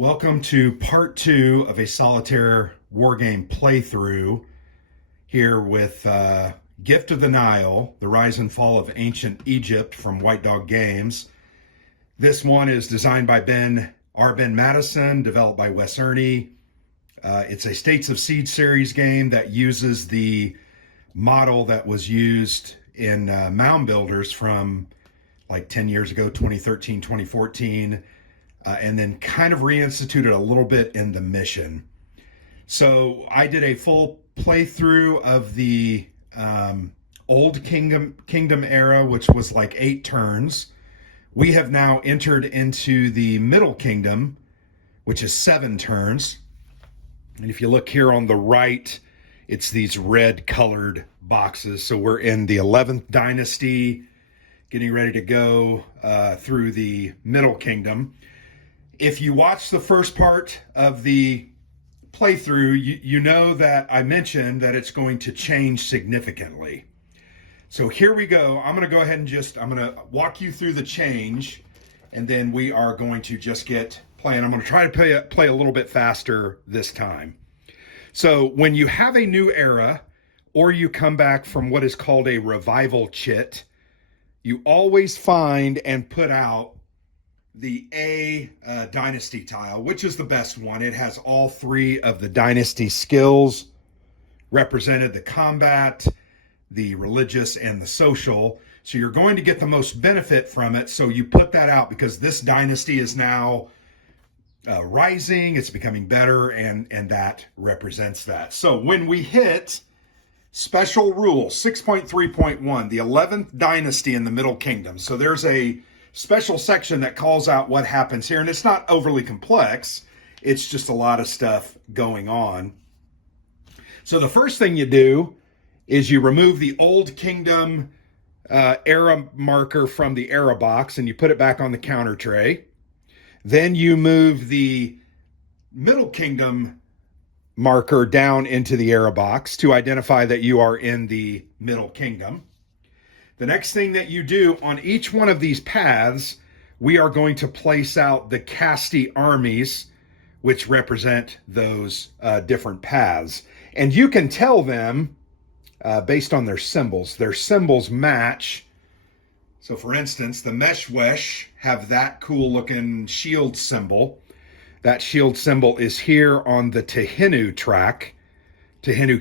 Welcome to part 2 of a solitaire wargame playthrough here with Gift of the Nile, The Rise and Fall of Ancient Egypt from White Dog Games. This one is designed by Ben Madison, developed by Wes Ernie. It's a States of Siege series game that uses the model that was used in Mound Builders from like 10 years ago, 2013, 2014. And then kind of reinstituted a little bit in the mission. So I did a full playthrough of the Old Kingdom era, which was like 8 turns. We have now entered into the Middle Kingdom, which is 7 turns. And if you look here on the right, it's these red colored boxes. So we're in the 11th Dynasty, getting ready to go through the Middle Kingdom. If you watch the first part of the playthrough, you know that I mentioned that it's going to change significantly. So here we go. I'm going to go ahead and I'm going to walk you through the change, and then we are going to just get playing. I'm going to try to play a little bit faster this time. So when you have a new era, or you come back from what is called a revival chit, you always find and put out the A dynasty tile, which is the best one. It has all 3 of the dynasty skills represented: the combat, the religious, and the social. So you're going to get the most benefit from it. So you put that out because this dynasty is now rising. It's becoming better, and that represents that. So when we hit special rule 6.3.1, the 11th dynasty in the Middle Kingdom. So there's a special section that calls out what happens here, and it's not overly complex. It's just a lot of stuff going on. So the first thing you do is you remove the Old Kingdom era marker from the era box, and you put it back on the counter tray. Then you move the Middle Kingdom marker down into the era box to identify that you are in the Middle Kingdom. The next thing that you do on each one of these paths, we are going to place out the Casti armies, which represent those different paths. And you can tell them based on their symbols. Their symbols match. So for instance, the Meshwesh have that cool looking shield symbol. That shield symbol is here on the Tehinu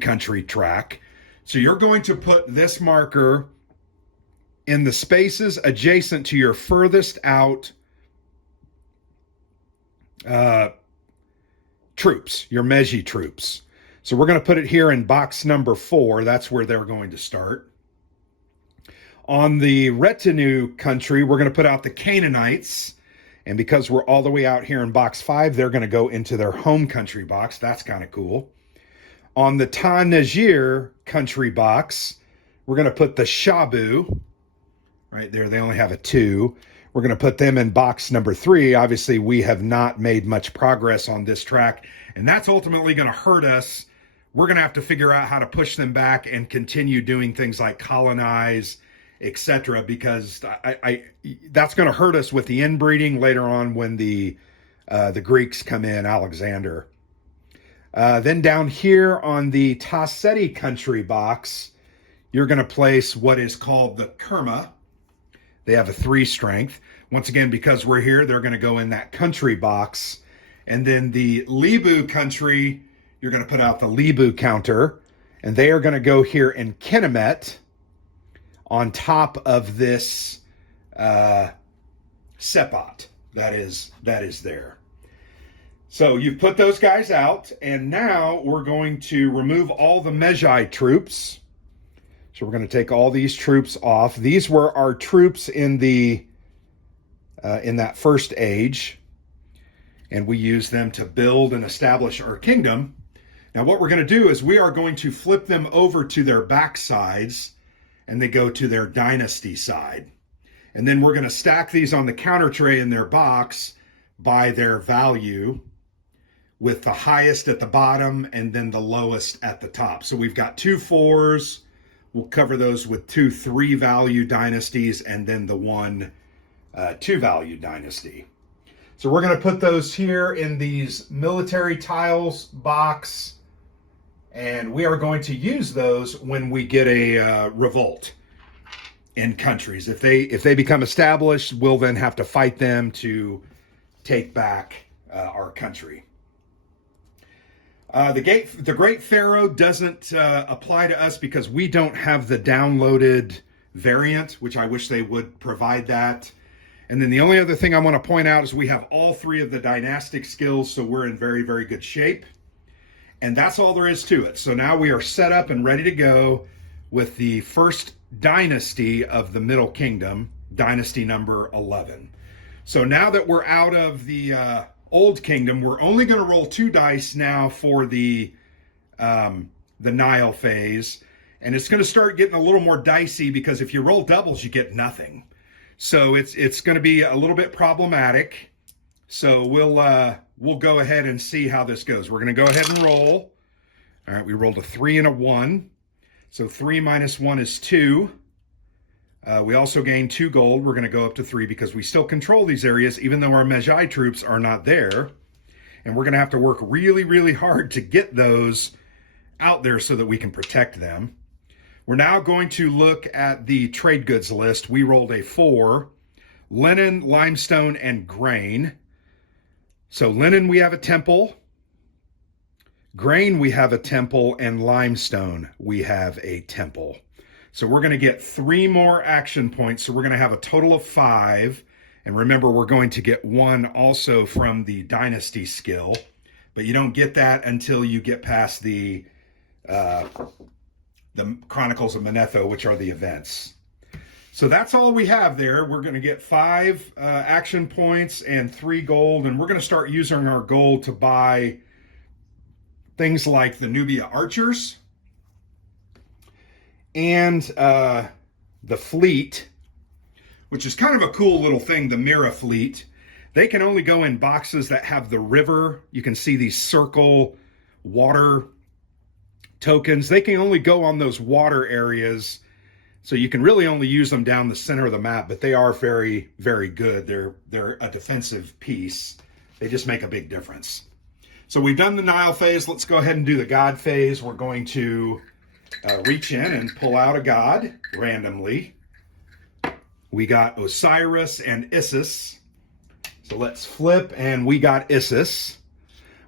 country track. So you're going to put this marker in the spaces adjacent to your furthest out troops, your Meji troops. So we're going to put it here in box number 4. That's where they're going to start. On the retinue country, we're going to put out the Canaanites. And because we're all the way out here in box 5, they're going to go into their home country box. That's kind of cool. On the Ta Najir country box, we're going to put the Shabu. Right there, they only have a 2. We're going to put them in box number 3. Obviously, we have not made much progress on this track, and that's ultimately going to hurt us. We're going to have to figure out how to push them back and continue doing things like colonize, etc., because that's going to hurt us with the inbreeding later on when the Greeks come in, Alexander. Then down here on the Tasseti country box, you're going to place what is called the Kerma. They have a 3 strength. Once again, because we're here, they're going to go in that country box. And then the Libu country, you're going to put out the Libu counter. And they are going to go here in Kenemet on top of this Sepot that is there. So you've put those guys out. And now we're going to remove all the Magi troops. So we're going to take all these troops off. These were our troops in that first age, and we use them to build and establish our kingdom. Now what we're going to do is we are going to flip them over to their back sides, and they go to their dynasty side. And then we're going to stack these on the counter tray in their box by their value, with the highest at the bottom and then the lowest at the top. So we've got 2 4s. We'll cover those with 2 3-value dynasties and then the 1 2-value dynasty. So we're going to put those here in these military tiles box, and we are going to use those when we get a revolt in countries. If they become established, we'll then have to fight them to take back our country. The Great Pharaoh doesn't apply to us because we don't have the downloaded variant, which I wish they would provide that. And then the only other thing I want to point out is we have all three of the dynastic skills, so we're in very, very good shape. And that's all there is to it. So now we are set up and ready to go with the first dynasty of the Middle Kingdom, dynasty number 11. So now that we're out of the Old Kingdom, we're only going to roll 2 dice now for the Nile phase. And it's going to start getting a little more dicey because if you roll doubles, you get nothing. So it's going to be a little bit problematic. So we'll go ahead and see how this goes. We're going to go ahead and roll. All right, we rolled a 3 and a 1. So 3 minus 1 is 2. We also gained 2 gold. We're going to go up to 3 because we still control these areas, even though our Magi troops are not there. And we're going to have to work really, really hard to get those out there so that we can protect them. We're now going to look at the trade goods list. We rolled a 4, linen, limestone, and grain. So linen, we have a temple. Grain, we have a temple. And limestone, we have a temple. So we're going to get 3 more action points. So we're going to have a total of 5. And remember, we're going to get 1 also from the dynasty skill. But you don't get that until you get past the Chronicles of Manetho, which are the events. So that's all we have there. We're going to get 5 action points and 3 gold, and we're going to start using our gold to buy things like the Nubia archers and the fleet, which is kind of a cool little thing, the Mira fleet. They can only go in boxes that have the river. You can see these circle water tokens. They can only go on those water areas, so you can really only use them down the center of the map, but they are very, very good. They're a defensive piece. They just make a big difference. So we've done the Nile phase. Let's go ahead and do the God phase. We're going to reach in and pull out a god randomly. We got Osiris and Isis. So let's flip, and we got Isis,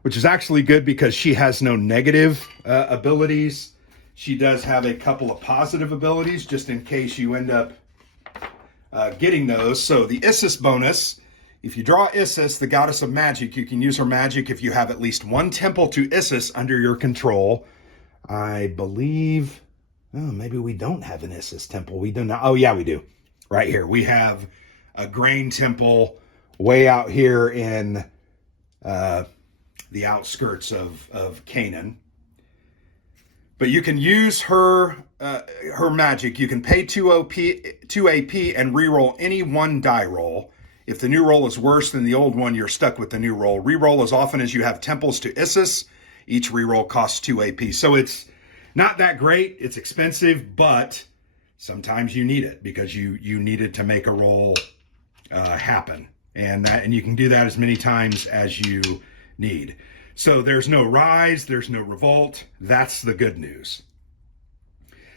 which is actually good because she has no negative abilities. She does have a couple of positive abilities just in case you end up getting those. So the Isis bonus, if you draw Isis, the goddess of magic, you can use her magic if you have at least 1 temple to Isis under your control. I believe, maybe we don't have an Isis temple. We do not. Oh, yeah, we do. Right here. We have a grain temple way out here in the outskirts of Canaan. But you can use her magic. You can pay 2 AP and reroll any 1 die roll. If the new roll is worse than the old one, you're stuck with the new roll. Reroll as often as you have temples to Isis. Each reroll costs 2 AP. So it's not that great. It's expensive, but sometimes you need it because you need it to make a roll happen. And you can do that as many times as you need. So there's no rise, there's no revolt. That's the good news.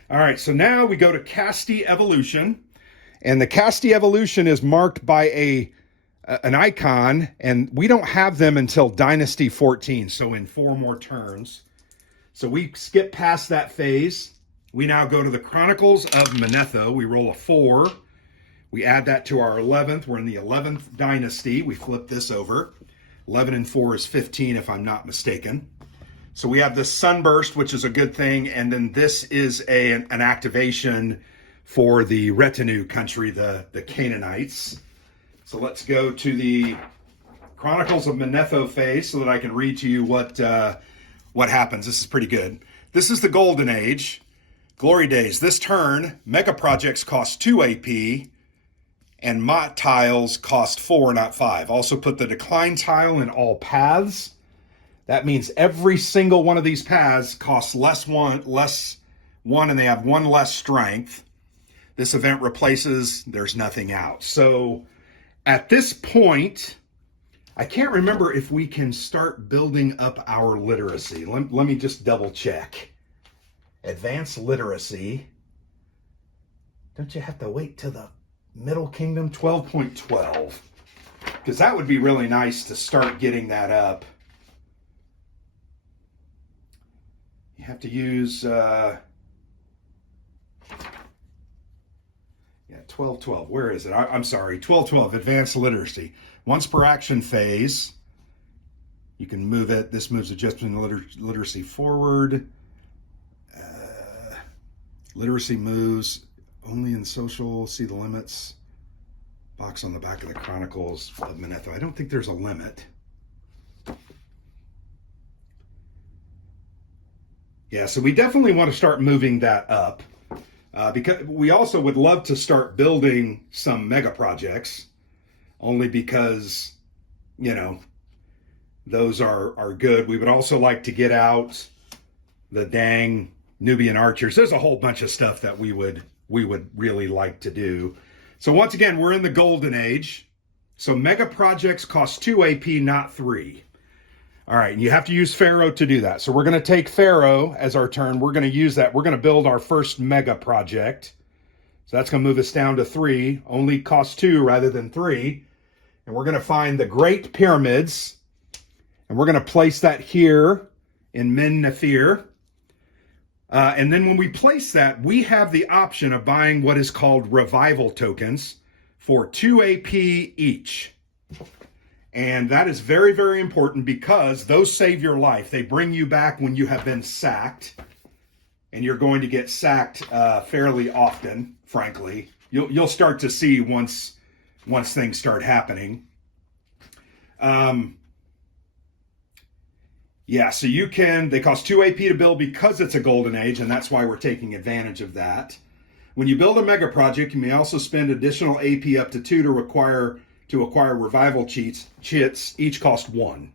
All right, so now we go to Casti Evolution. And the Casti Evolution is marked by an icon, and we don't have them until Dynasty 14, so in 4 more turns. So we skip past that phase. We now go to the Chronicles of Manetho. We roll a 4. We add that to our 11th. We're in the 11th Dynasty. We flip this over. 11 and 4 is 15, if I'm not mistaken. So we have this Sunburst, which is a good thing. And then this is an activation for the retinue country, the Canaanites. So let's go to the Chronicles of Manetho phase so that I can read to you what happens. This is pretty good. This is the Golden Age. Glory days. This turn, mega projects cost 2 AP. And Mott tiles cost 4, not 5. Also put the decline tile in all paths. That means every single one of these paths costs less one, and they have 1 less strength. This event replaces there's nothing out. So at this point, I can't remember if we can start building up our literacy. Let me just double check. Advanced literacy. Don't you have to wait till the Middle Kingdom? 12.12. Because that would be really nice to start getting that up. You have to use, 12.12. Where is it? I'm sorry, 12.12, advanced literacy. Once per action phase, you can move it. This moves adjustment literacy forward. Literacy moves only in social. See the limits. Box on the back of the Chronicles of Manetho. I don't think there's a limit. Yeah, so we definitely want to start moving that up. Because we also would love to start building some mega projects, only because, those are good. We would also like to get out the dang Nubian archers. There's a whole bunch of stuff that we would really like to do. So once again, we're in the golden age. So mega projects cost 2 AP, not 3. All right, and you have to use Pharaoh to do that. So we're going to take Pharaoh as our turn. We're going to use that. We're going to build our first mega project. So that's going to move us down to 3. Only costs 2 rather than 3. And we're going to find the Great Pyramids. And we're going to place that here in Men Nephir. And then when we place that, we have the option of buying what is called revival tokens for 2 AP each. And that is very, very important because those save your life. They bring you back when you have been sacked. And you're going to get sacked fairly often, frankly. You'll start to see once things start happening. Yeah, so you can, they cost 2 AP to build because it's a golden age, and that's why we're taking advantage of that. When you build a mega project, you may also spend additional AP up to 2 to acquire revival chits, each cost 1.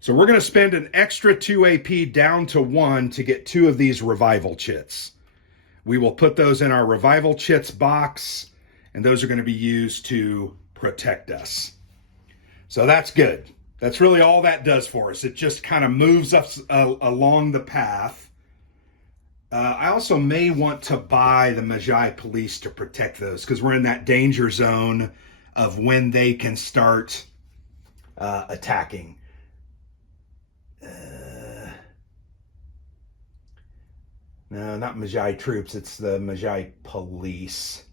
So we're going to spend an extra 2 AP down to 1 to get 2 of these revival chits. We will put those in our revival chits box, and those are going to be used to protect us. So that's good. That's really all that does for us. It just kind of moves us along the path. I also may want to buy the Magi police to protect those because we're in that danger zone of when they can start attacking. No, not Magi troops. It's the Magi police.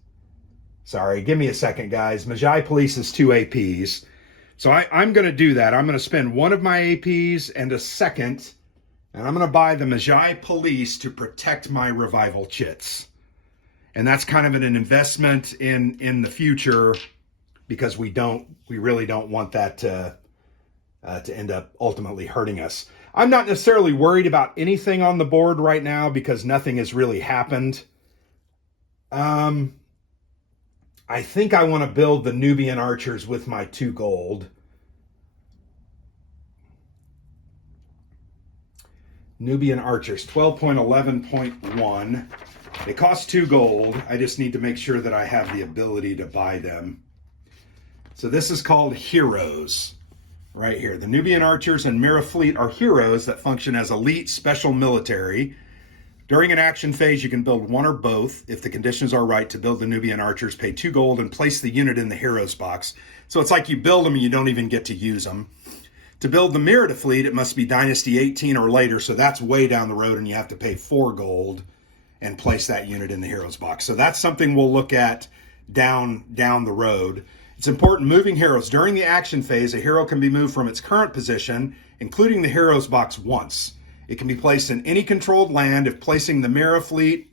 Sorry, give me a second, guys. Magi police is 2 APs. So I'm going to do that. I'm going to spend 1 of my APs and a second, and I'm going to buy the Magi police to protect my revival chits. And that's kind of an investment in the future because we really don't want that to end up ultimately hurting us. I'm not necessarily worried about anything on the board right now because nothing has really happened. I think I want to build the Nubian archers with my 2 gold. Nubian archers, 12.11.1. They cost 2 gold. I just need to make sure that I have the ability to buy them. So this is called heroes right here. The Nubian archers and Mira fleet are heroes that function as elite special military. During an action phase, you can build 1 or both. If the conditions are right to build the Nubian archers, pay 2 gold and place the unit in the heroes box. So it's like you build them and you don't even get to use them. To build the Merida fleet, it must be Dynasty 18 or later, so that's way down the road and you have to pay 4 gold and place that unit in the heroes box. So that's something we'll look at down the road. It's important moving heroes. During the action phase, a hero can be moved from its current position, including the heroes box once. It can be placed in any controlled land. If placing the Mira fleet,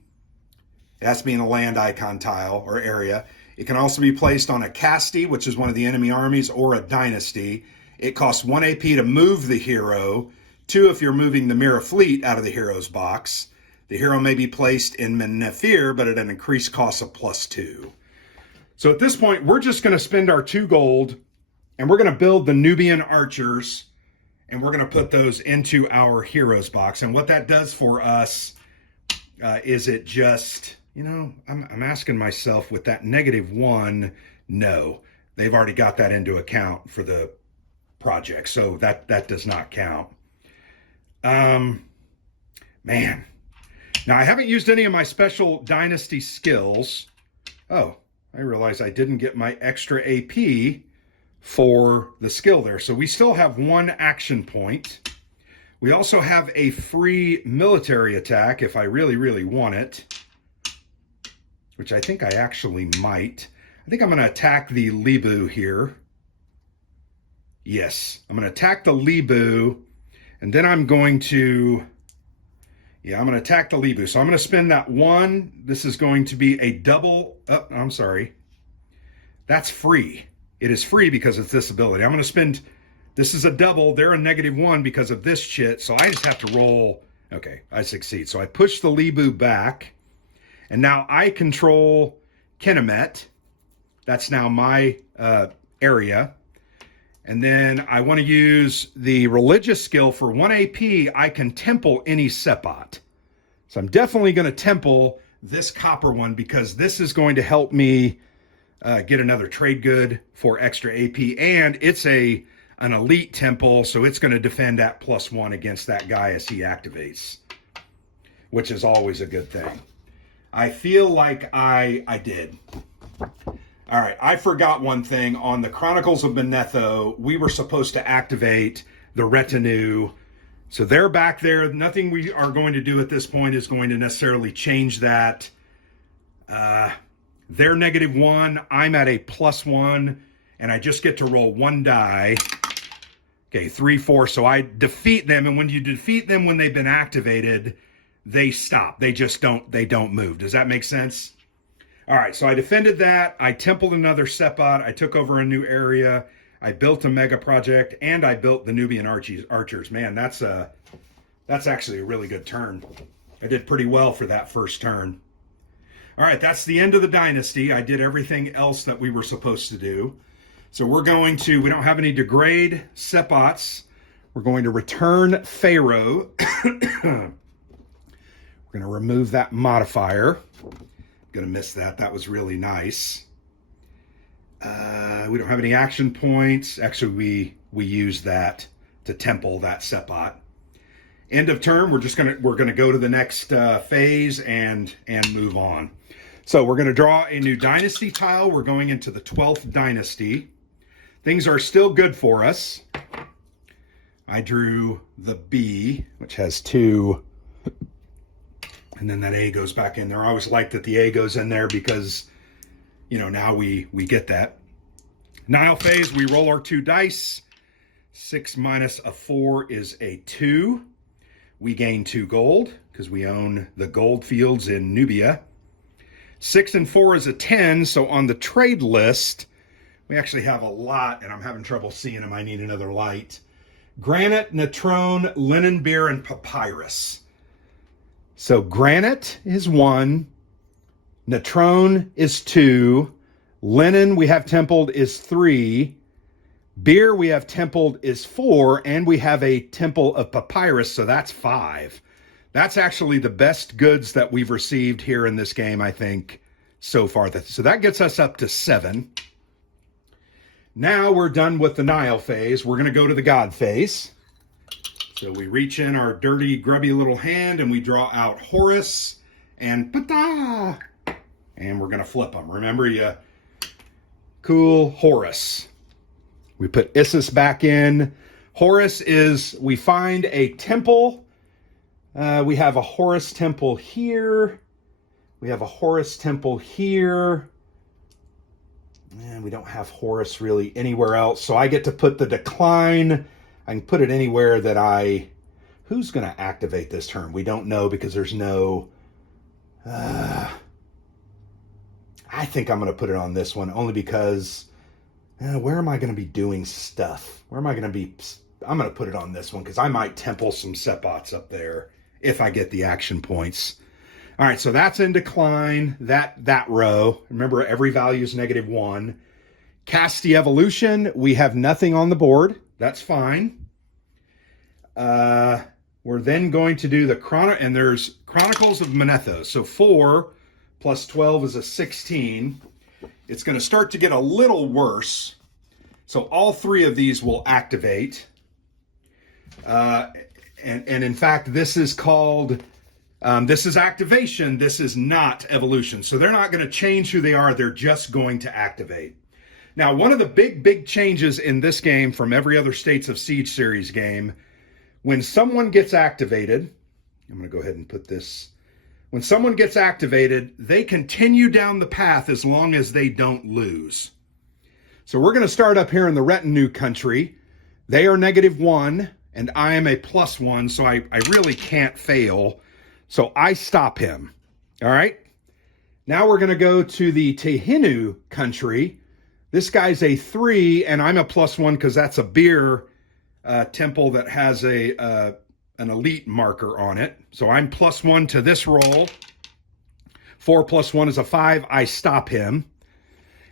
it has to be in a land icon tile or area. It can also be placed on a Casti, which is one of the enemy armies, or a Dynasty. It costs 1 AP to move the hero. 2 if you're moving the Mira fleet out of the heroes box. The hero may be placed in Men Nephir, but at an increased cost of +2. So at this point, we're just going to spend our 2 gold, and we're going to build the Nubian archers, and we're going to put those into our heroes box. And what that does for us is it just, I'm asking myself with that -1, no. They've already got that into account for the project, so that does not count. Man. Now, I haven't used any of my special dynasty skills. Oh, I realize I didn't get my extra AP for the skill there. So we still have 1 action point. We also have a free military attack if I really, really want it, which I think I actually might. I think I'm going to attack the Lebu here. Yes, I'm going to attack the Lebu, and then I'm going to... Yeah, I'm going to attack the Lebu. So I'm going to spend that 1. This is going to be a double. Oh, I'm sorry. That's free. It is free because it's this ability. I'm going to spend. This is a double. They're a -1 because of this shit. So I just have to roll. Okay, I succeed. So I push the Lebu back. And now I control Kenemet. That's now my area. And then I want to use the religious skill for 1 AP. I can temple any Sepot. So I'm definitely going to temple this copper one because this is going to help me get another trade good for extra AP. And it's an elite temple, so it's going to defend at +1 against that guy as he activates, which is always a good thing. I feel like I did. All right, I forgot one thing. On the Chronicles of Manetho, we were supposed to activate the retinue. So they're back there. Nothing we are going to do at this point is going to necessarily change that. They're -1. I'm at a +1, and I just get to roll 1 die. Okay, 3, 4. So I defeat them, and when you defeat them when they've been activated, they stop. They just don't move. Does that make sense? All right, so I defended that. I templed another Sepot. I took over a new area. I built a mega project, and I built the Nubian archers. Man, that's actually a really good turn. I did pretty well for that first turn. All right, that's the end of the dynasty. I did everything else that we were supposed to do. So we don't have any degrade Sepots. We're going to return Pharaoh. We're going to remove that modifier. Gonna miss that. That was really nice. We don't have any action points. Actually, we use that to temple that Sepot. End of turn. We're gonna go to the next phase and move on. So we're gonna draw a new dynasty tile. We're going into the 12th Dynasty. Things are still good for us. I drew the B, which has 2. And then that A goes back in there. I always like that the A goes in there because, now we get that. Nile phase, we roll our 2 dice. 6 minus a 4 is a 2. We gain 2 gold because we own the gold fields in Nubia. 6 and 4 is a 10. So on the trade list, we actually have a lot, and I'm having trouble seeing them. I need another light. Granite, Natrone, Linen Beer, and Papyrus. So granite is 1, Natrone is 2, linen we have templed is 3, beer we have templed is 4, and we have a temple of papyrus, so that's 5. That's actually the best goods that we've received here in this game, I think, so far. So that gets us up to 7. Now we're done with the Nile phase. We're going to go to the God phase. So we reach in our dirty, grubby little hand and we draw out Horus and Ptah. And we're going to flip them. Remember, cool Horus. We put Isis back in. Horus is, we find a temple. We have a Horus temple here. We have a Horus temple here. And we don't have Horus really anywhere else. So I get to put the decline. I can put it anywhere that who's going to activate this turn? We don't know because there's no, I think I'm going to put it on this one only because, where am I going to be doing stuff? I'm going to put it on this one because I might temple some Sepots up there if I get the action points. All right, so that's in decline, that row. Remember, every value is -1. Cast the evolution. We have nothing on the board. That's fine. We're then going to do and there's Chronicles of Manetho. So 4 plus 12 is a 16. It's going to start to get a little worse. So all three of these will activate. And in fact, this is called, this is activation. This is not evolution. So they're not going to change who they are. They're just going to activate. Now, one of the big changes in this game from every other States of Siege series game, when someone gets activated, I'm going to go ahead and put this, when someone gets activated, they continue down the path as long as they don't lose. So we're going to start up here in the retinue country. They are -1 and I am a +1, so I really can't fail. So I stop him. All right. Now we're going to go to the Tehinu country. This guy's a 3 and I'm a +1 because that's a beer temple that has an elite marker on it. So I'm +1 to this roll. 4 + 1 is a 5. I stop him.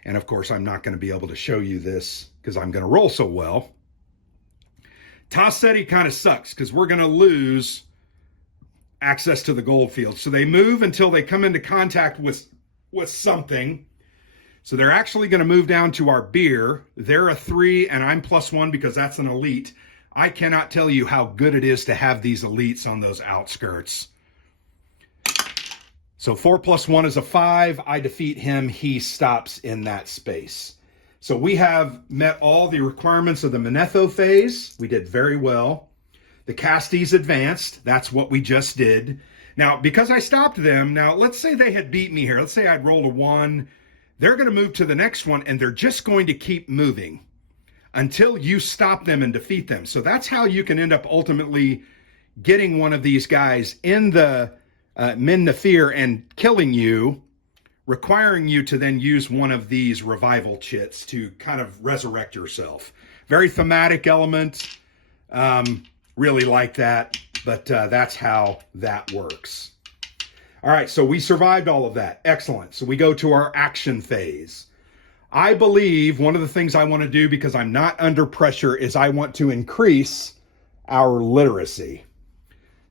And of course, I'm not going to be able to show you this because I'm going to roll so well. Tassetti kind of sucks because we're going to lose access to the gold field. So they move until they come into contact with something. So they're actually going to move down to our beer. They're a 3 and I'm +1 because that's an elite. I cannot tell you how good it is to have these elites on those outskirts. So 4 + 1 is a 5. I defeat him. He stops in that space. So we have met all the requirements of the Manetho phase. We did very well. The Castes advanced. That's what we just did. Now, because I stopped them, now let's say they had beat me here. Let's say I'd rolled a 1. They're going to move to the next one, and they're just going to keep moving until you stop them and defeat them. So that's how you can end up ultimately getting one of these guys in the Min Nafir and killing you, requiring you to then use one of these revival chits to kind of resurrect yourself. Very thematic element. Really like that, but that's how that works. All right, so we survived all of that. Excellent. So we go to our action phase. I believe one of the things I want to do, because I'm not under pressure, is I want to increase our literacy.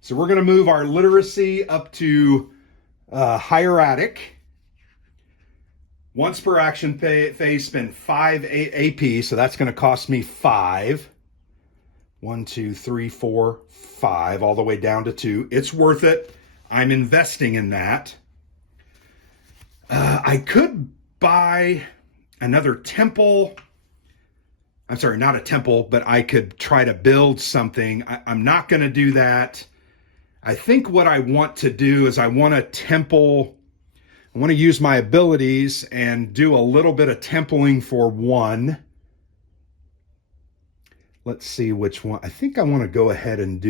So we're going to move our literacy up to hieratic. Once per action phase, spend 5 AP, so that's going to cost me 5. 1, 2, 3, 4, 5, all the way down to 2. It's worth it. I'm investing in that. I could buy another temple. I'm sorry, not a temple, but I could try to build something. I'm not going to do that. I think what I want to do is I want to use my abilities and do a little bit of templing for 1. Let's see which one. I think I want to go ahead and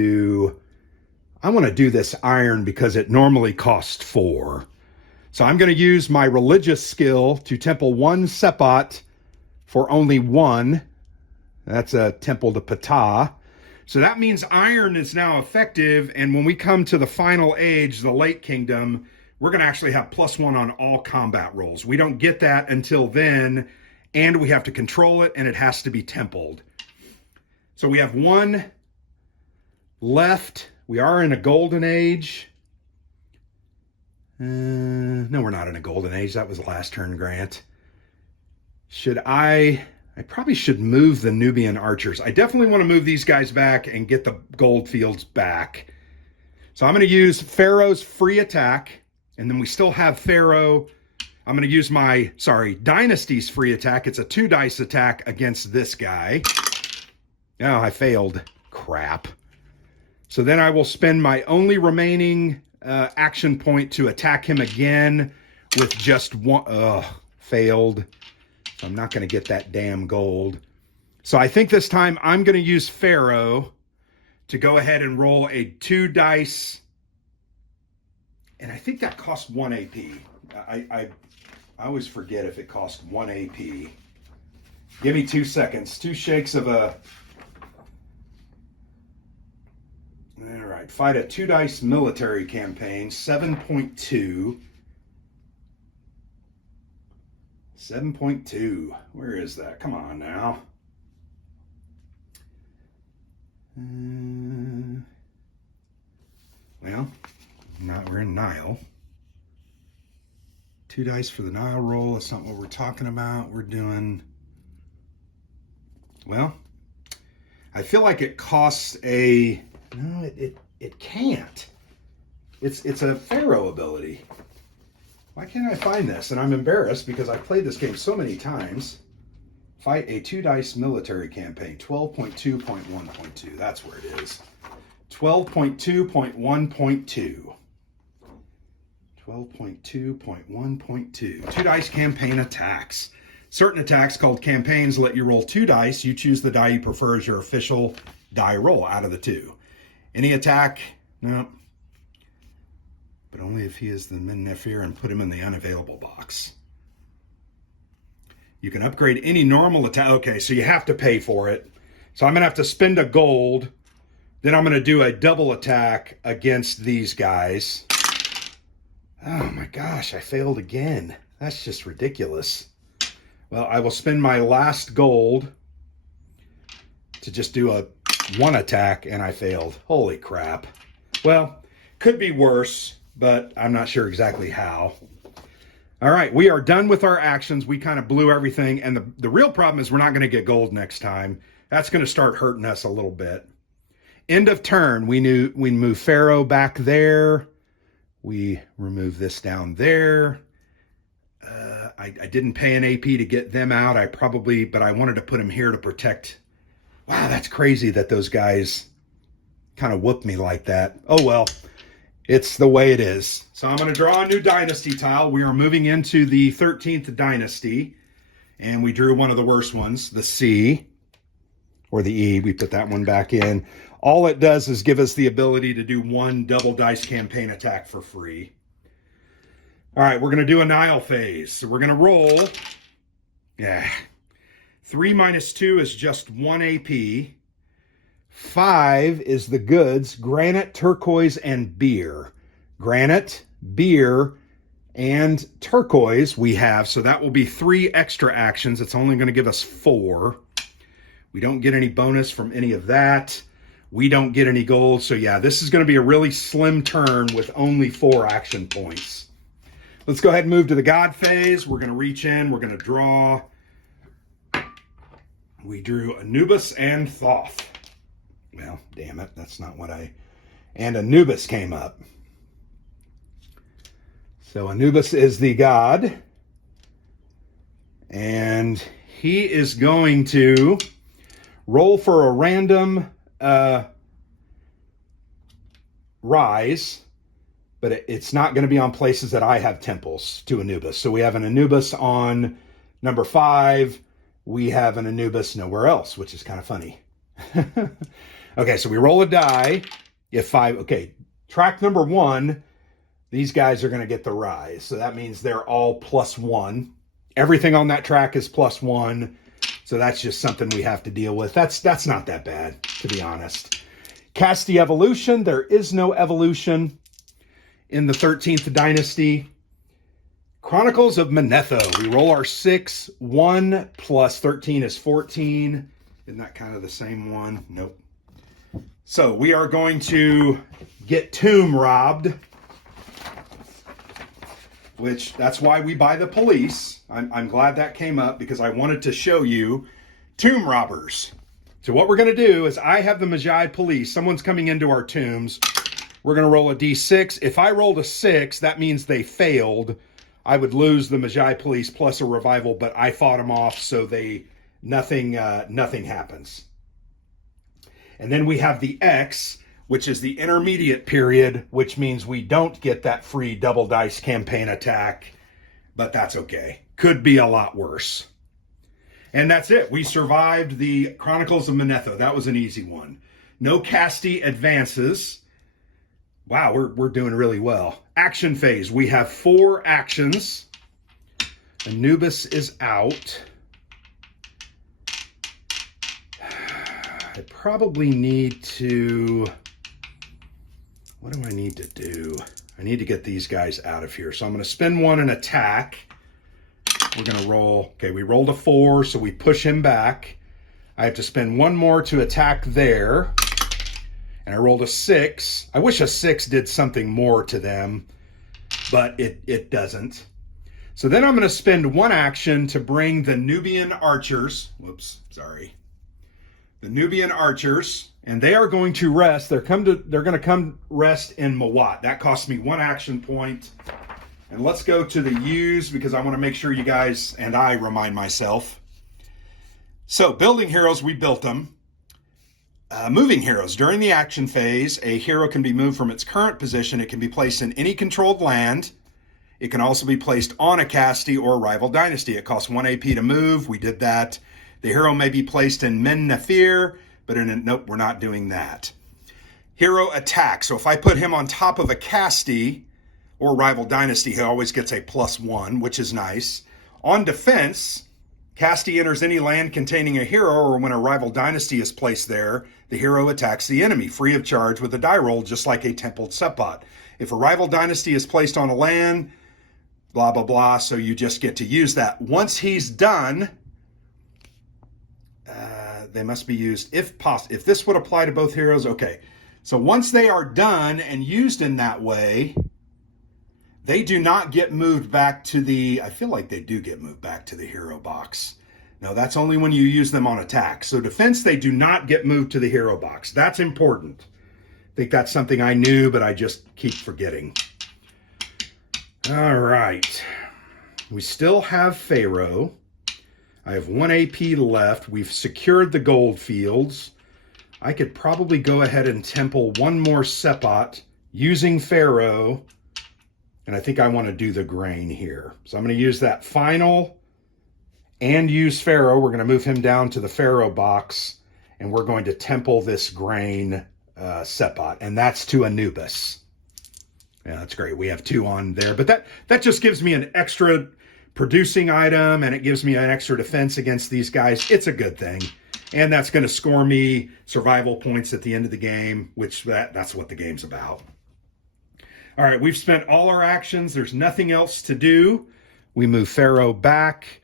I want to do this iron because it normally costs 4. So I'm going to use my religious skill to temple 1 Sepot for only 1. That's a temple to Ptah. So that means iron is now effective. And when we come to the final age, the late kingdom, we're going to actually have +1 on all combat rolls. We don't get that until then. And we have to control it, and it has to be templed. So we have 1 left. We are in a golden age. No, we're not in a golden age. That was the last turn grant. I probably should move the Nubian archers. I definitely want to move these guys back and get the gold fields back. So I'm going to use Pharaoh's free attack. And then we still have Pharaoh. I'm going to use Dynasty's free attack. It's a 2 dice attack against this guy. Oh, I failed. Crap. So then I will spend my only remaining action point to attack him again with just 1. Ugh, failed. So I'm not going to get that damn gold. So I think this time I'm going to use Pharaoh to go ahead and roll a 2 dice. And I think that costs 1 AP. I always forget if it costs 1 AP. Give me 2 seconds. 2 shakes of a... All right, fight a 2 dice military campaign, 7.2. 7.2. Where is that? Come on now. Well, now we're in Nile. 2 dice for the Nile roll. That's not what we're talking about. We're doing Well, I feel like it costs a... No, it can't. It's a Pharaoh ability. Why can't I find this? And I'm embarrassed because I've played this game so many times. Fight a 2-dice military campaign. 12.2.1.2. That's where it is. 12.2.1.2. 12.2.1.2. 2-dice campaign attacks. Certain attacks called campaigns let you roll 2 dice. You choose the die you prefer as your official die roll out of the 2. Any attack, no. But only if he is the Min Nephir and put him in the unavailable box. You can upgrade any normal attack. Okay, so you have to pay for it. So I'm going to have to spend a gold. Then I'm going to do a double attack against these guys. Oh my gosh, I failed again. That's just ridiculous. Well, I will spend my last gold to just do a 1 attack, and I failed. Holy crap. Well, could be worse, but I'm not sure exactly how. All right, we are done with our actions. We kind of blew everything, and the real problem is we're not going to get gold next time. That's going to start hurting us a little bit. End of turn, we move Pharaoh back there. We remove this down there. I didn't pay an AP to get them out. But I wanted to put them here to protect. Wow, that's crazy that those guys kind of whooped me like that. Oh, well, it's the way it is. So I'm going to draw a new dynasty tile. We are moving into the 13th Dynasty, and we drew one of the worst ones, the C, or the E. We put that one back in. All it does is give us the ability to do 1 double dice campaign attack for free. All right, we're going to do a Nile phase. So we're going to roll. Yeah. 3 minus 2 is just 1 AP. 5 is the goods, granite, turquoise, and beer. Granite, beer, and turquoise we have. So that will be 3 extra actions. It's only going to give us 4. We don't get any bonus from any of that. We don't get any gold. So yeah, this is going to be a really slim turn with only 4 action points. Let's go ahead and move to the God phase. We're going to reach in. We're going to draw. We drew Anubis and Thoth. Well, damn it. That's not what I... And Anubis came up. So Anubis is the god. And he is going to roll for a random rise. But it's not going to be on places that I have temples to Anubis. So we have an Anubis on number 5. We have an Anubis nowhere else, which is kind of funny. Okay, so we roll a die. If 5, okay, track number 1, these guys are going to get the rise. So that means they're all +1. Everything on that track is +1. So that's just something we have to deal with. That's not that bad, to be honest. Cast the evolution. There is no evolution in the 13th Dynasty. Chronicles of Manetho. We roll our 6. 1 plus 13 is 14. Isn't that kind of the same one? Nope. So we are going to get tomb robbed, which that's why we buy the police. I'm glad that came up because I wanted to show you tomb robbers. So what we're going to do is I have the Magi police. Someone's coming into our tombs. We're going to roll a d6. If I rolled a 6, that means they failed. I would lose the Magi police plus a revival, but I fought them off, so nothing happens. And then we have the X, which is the intermediate period, which means we don't get that free double dice campaign attack, but that's okay. Could be a lot worse. And that's it. We survived the Chronicles of Manetho. That was an easy one. No Casti advances. Wow, we're doing really well. Action phase. We have 4 actions. Anubis is out. I probably need to... What do I need to do? I need to get these guys out of here. So I'm going to spend 1 and attack. We're going to roll. Okay, we rolled a 4, so we push him back. I have to spend 1 more to attack there. And I rolled a 6. I wish a 6 did something more to them, but it doesn't. So then I'm going to spend 1 action to bring the Nubian archers. Whoops, sorry. the Nubian archers, and they are going to rest. They're going to come rest in Mawat. That costs me 1 action point. And let's go to the use because I want to make sure you guys and I remind myself. So building heroes, we built them. Moving heroes. During the action phase, a hero can be moved from its current position. It can be placed in any controlled land. It can also be placed on a Casti or rival dynasty. It costs 1 AP to move. We did that. The hero may be placed in Men Nafir, but nope, we're not doing that. Hero attack. So if I put him on top of a Casti or rival dynasty, he always gets a +1, which is nice. On defense, Casti enters any land containing a hero, or when a rival dynasty is placed there, the hero attacks the enemy, free of charge with a die roll, just like a templed Sepot. If a rival dynasty is placed on a land, blah, blah, blah, so you just get to use that. Once he's done, they must be used if possible. If this would apply to both heroes, okay. So once they are done and used in that way, they do not get moved back to the, I feel like they do get moved back to the hero box. No, that's only when you use them on attack. So defense, they do not get moved to the hero box. That's important. I think that's something I knew, but I just keep forgetting. All right. We still have Pharaoh. I have 1 AP left. We've secured the gold fields. I could probably go ahead and temple 1 more Sepot using Pharaoh. And I think I want to do the grain here. So I'm going to use that final and use Pharaoh. We're going to move him down to the Pharaoh box. And we're going to temple this grain Sepot. And that's to Anubis. Yeah, that's great. We have 2 on there. But that just gives me an extra producing item. And it gives me an extra defense against these guys. It's a good thing. And that's going to score me survival points at the end of the game. Which that's what the game's about. All right, we've spent all our actions. There's nothing else to do. We move Pharaoh back.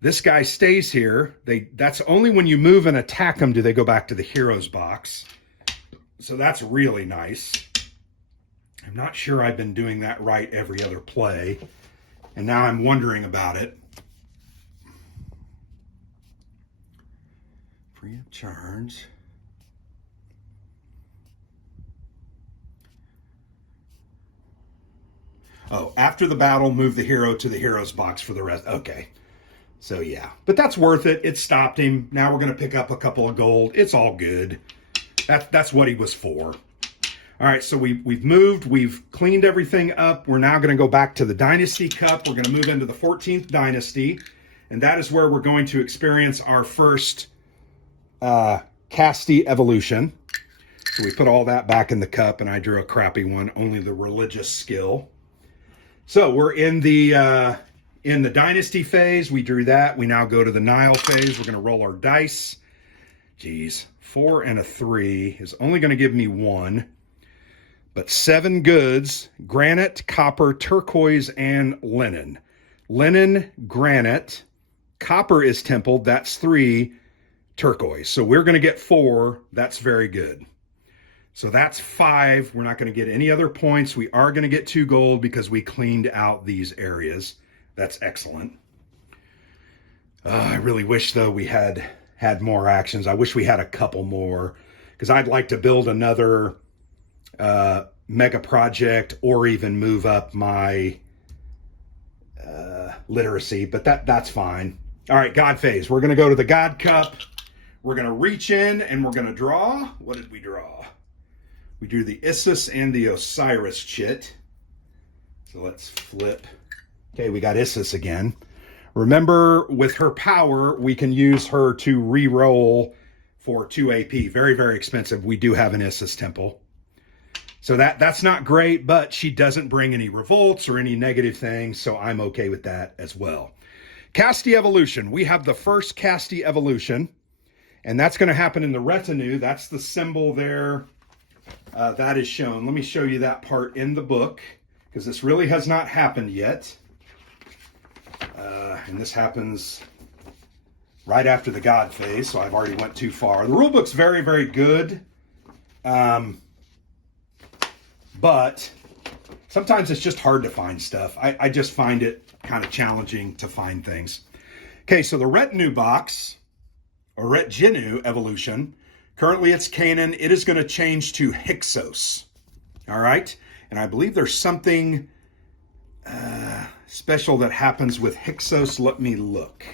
This guy stays here. That's only when you move and attack them do they go back to the heroes box. So that's really nice. I'm not sure I've been doing that right every other play. And now I'm wondering about it. Free of charge. Oh, after the battle, move the hero to the heroes box for the rest. Okay. So, yeah. But that's worth it. It stopped him. Now we're going to pick up a couple of gold. It's all good. That's what he was for. All right, so we've moved. We've cleaned everything up. We're now going to go back to the Dynasty Cup. We're going to move into the 14th Dynasty. And that is where we're going to experience our first Casti evolution. So we put all that back in the cup, and I drew a crappy one, only the religious skill. So we're in the Dynasty phase. We drew that. We now go to the Nile phase. We're going to roll our dice. Geez, 4 and a 3 is only going to give me 1. But 7 goods: granite, copper, turquoise, and linen. Linen, granite, copper is templed. That's 3, turquoise. So we're going to get 4. That's very good. So that's 5. We're not going to get any other points. We are going to get 2 gold because we cleaned out these areas. That's excellent. I really wish, though, we had more actions. I wish we had a couple more because I'd like to build another mega project or even move up my literacy, but that's fine. All right, God phase. We're going to go to the God Cup. We're going to reach in and we're going to draw. What did we draw? We drew the Isis and the Osiris chit. So let's flip. Okay, we got Isis again. Remember, with her power, we can use her to re-roll for 2 AP. Very, very expensive. We do have an Isis temple. So that's not great, but she doesn't bring any revolts or any negative things, so I'm okay with that as well. Casti evolution. We have the first Casti evolution, and that's going to happen in the retinue. That's the symbol there. That is shown. Let me show you that part in the book, because this really has not happened yet. And this happens right after the God phase, so I've already went too far. The rule book's very, very good. But sometimes it's just hard to find stuff. I just find it kind of challenging to find things. Okay, so the retinue box, Oretgenu evolution. Currently it's Canaan. It is going to change to Hyksos. All right. And I believe there's something special that happens with Hyksos. Let me look.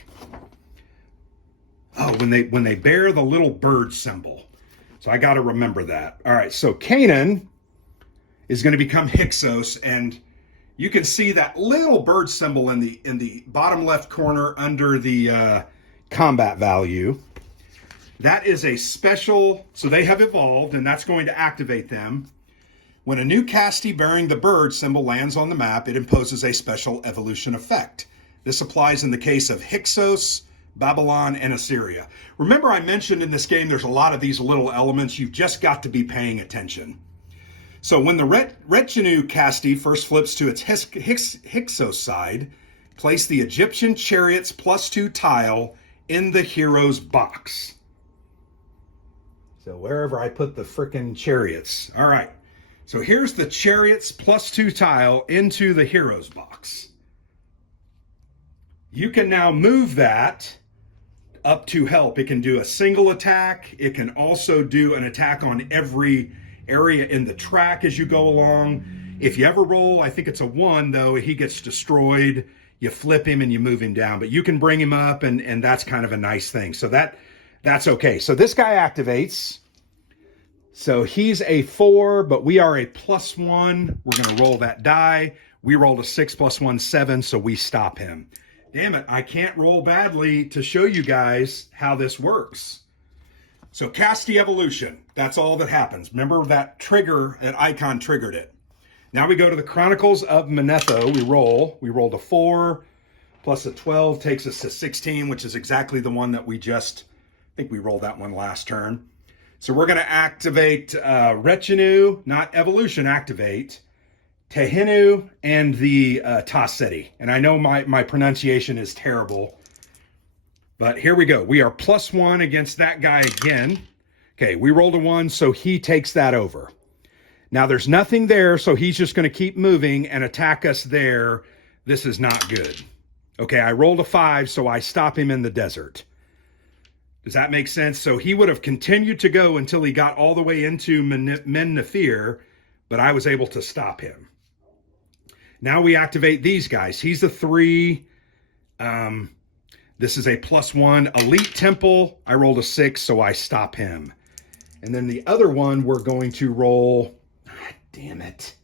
Oh, when they bear the little bird symbol. So I got to remember that. All right. So Canaan is going to become Hyksos, and you can see that little bird symbol in the bottom left corner under the combat value. That is a special, so they have evolved, and that's going to activate them. When a new castee bearing the bird symbol lands on the map, it imposes a special evolution effect. This applies in the case of Hyksos, Babylon, and Assyria. Remember, I mentioned in this game there's a lot of these little elements. You've just got to be paying attention. So when the retinue castee first flips to its Hyksos side, place the Egyptian chariots +2 tile in the hero's box. So wherever I put the frickin' chariots. All right. So here's the chariots +2 tile into the hero's box. You can now move that up to help. It can do a single attack. It can also do an attack on every area in the track as you go along. If you ever roll, I think it's a 1 though, he gets destroyed. You flip him and you move him down, but you can bring him up, and that's kind of a nice thing. So that's okay. So this guy activates. So he's a 4, but we are a +1. We're going to roll that die. We rolled a 6 + 1, 7, so we stop him. Damn it, I can't roll badly to show you guys how this works. So castee evolution, that's all that happens. Remember that trigger, that icon triggered it. Now we go to the Chronicles of Manetho. We rolled a 4 plus a 12 takes us to 16, which is exactly the one that we just, I think we rolled that one last turn. So we're going to activate Retinue, not evolution, activate Tehinu and the Taseti. And I know my pronunciation is terrible, but here we go. We are +1 against that guy again. Okay, we rolled a 1, so he takes that over. Now there's nothing there, so he's just going to keep moving and attack us there. This is not good. Okay, I rolled a 5, so I stop him in the desert. Does that make sense? So he would have continued to go until he got all the way into Men-Nephir, but I was able to stop him. Now we activate these guys. He's a 3. This is a +1 Elite Temple. I rolled a 6, so I stop him. And then the other one we're going to roll, damn it.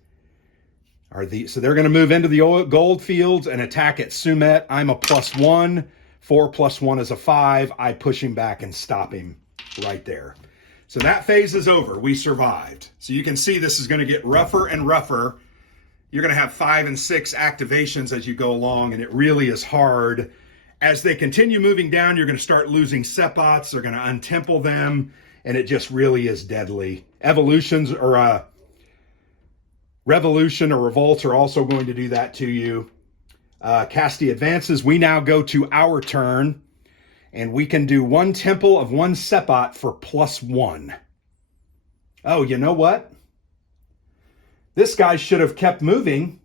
So they're going to move into the gold fields and attack at Sumet. I'm a +1. 4 + 1 is a 5. I push him back and stop him right there. So that phase is over. We survived. So you can see this is going to get rougher and rougher. You're going to have 5 and 6 activations as you go along, and it really is hard. As they continue moving down, you're going to start losing Sepots. They're going to untemple them, and it just really is deadly. Evolutions or revolution or revolts are also going to do that to you. Castee advances. We now go to our turn, and we can do 1 temple of 1 Sepot for +1. Oh, you know what? This guy should have kept moving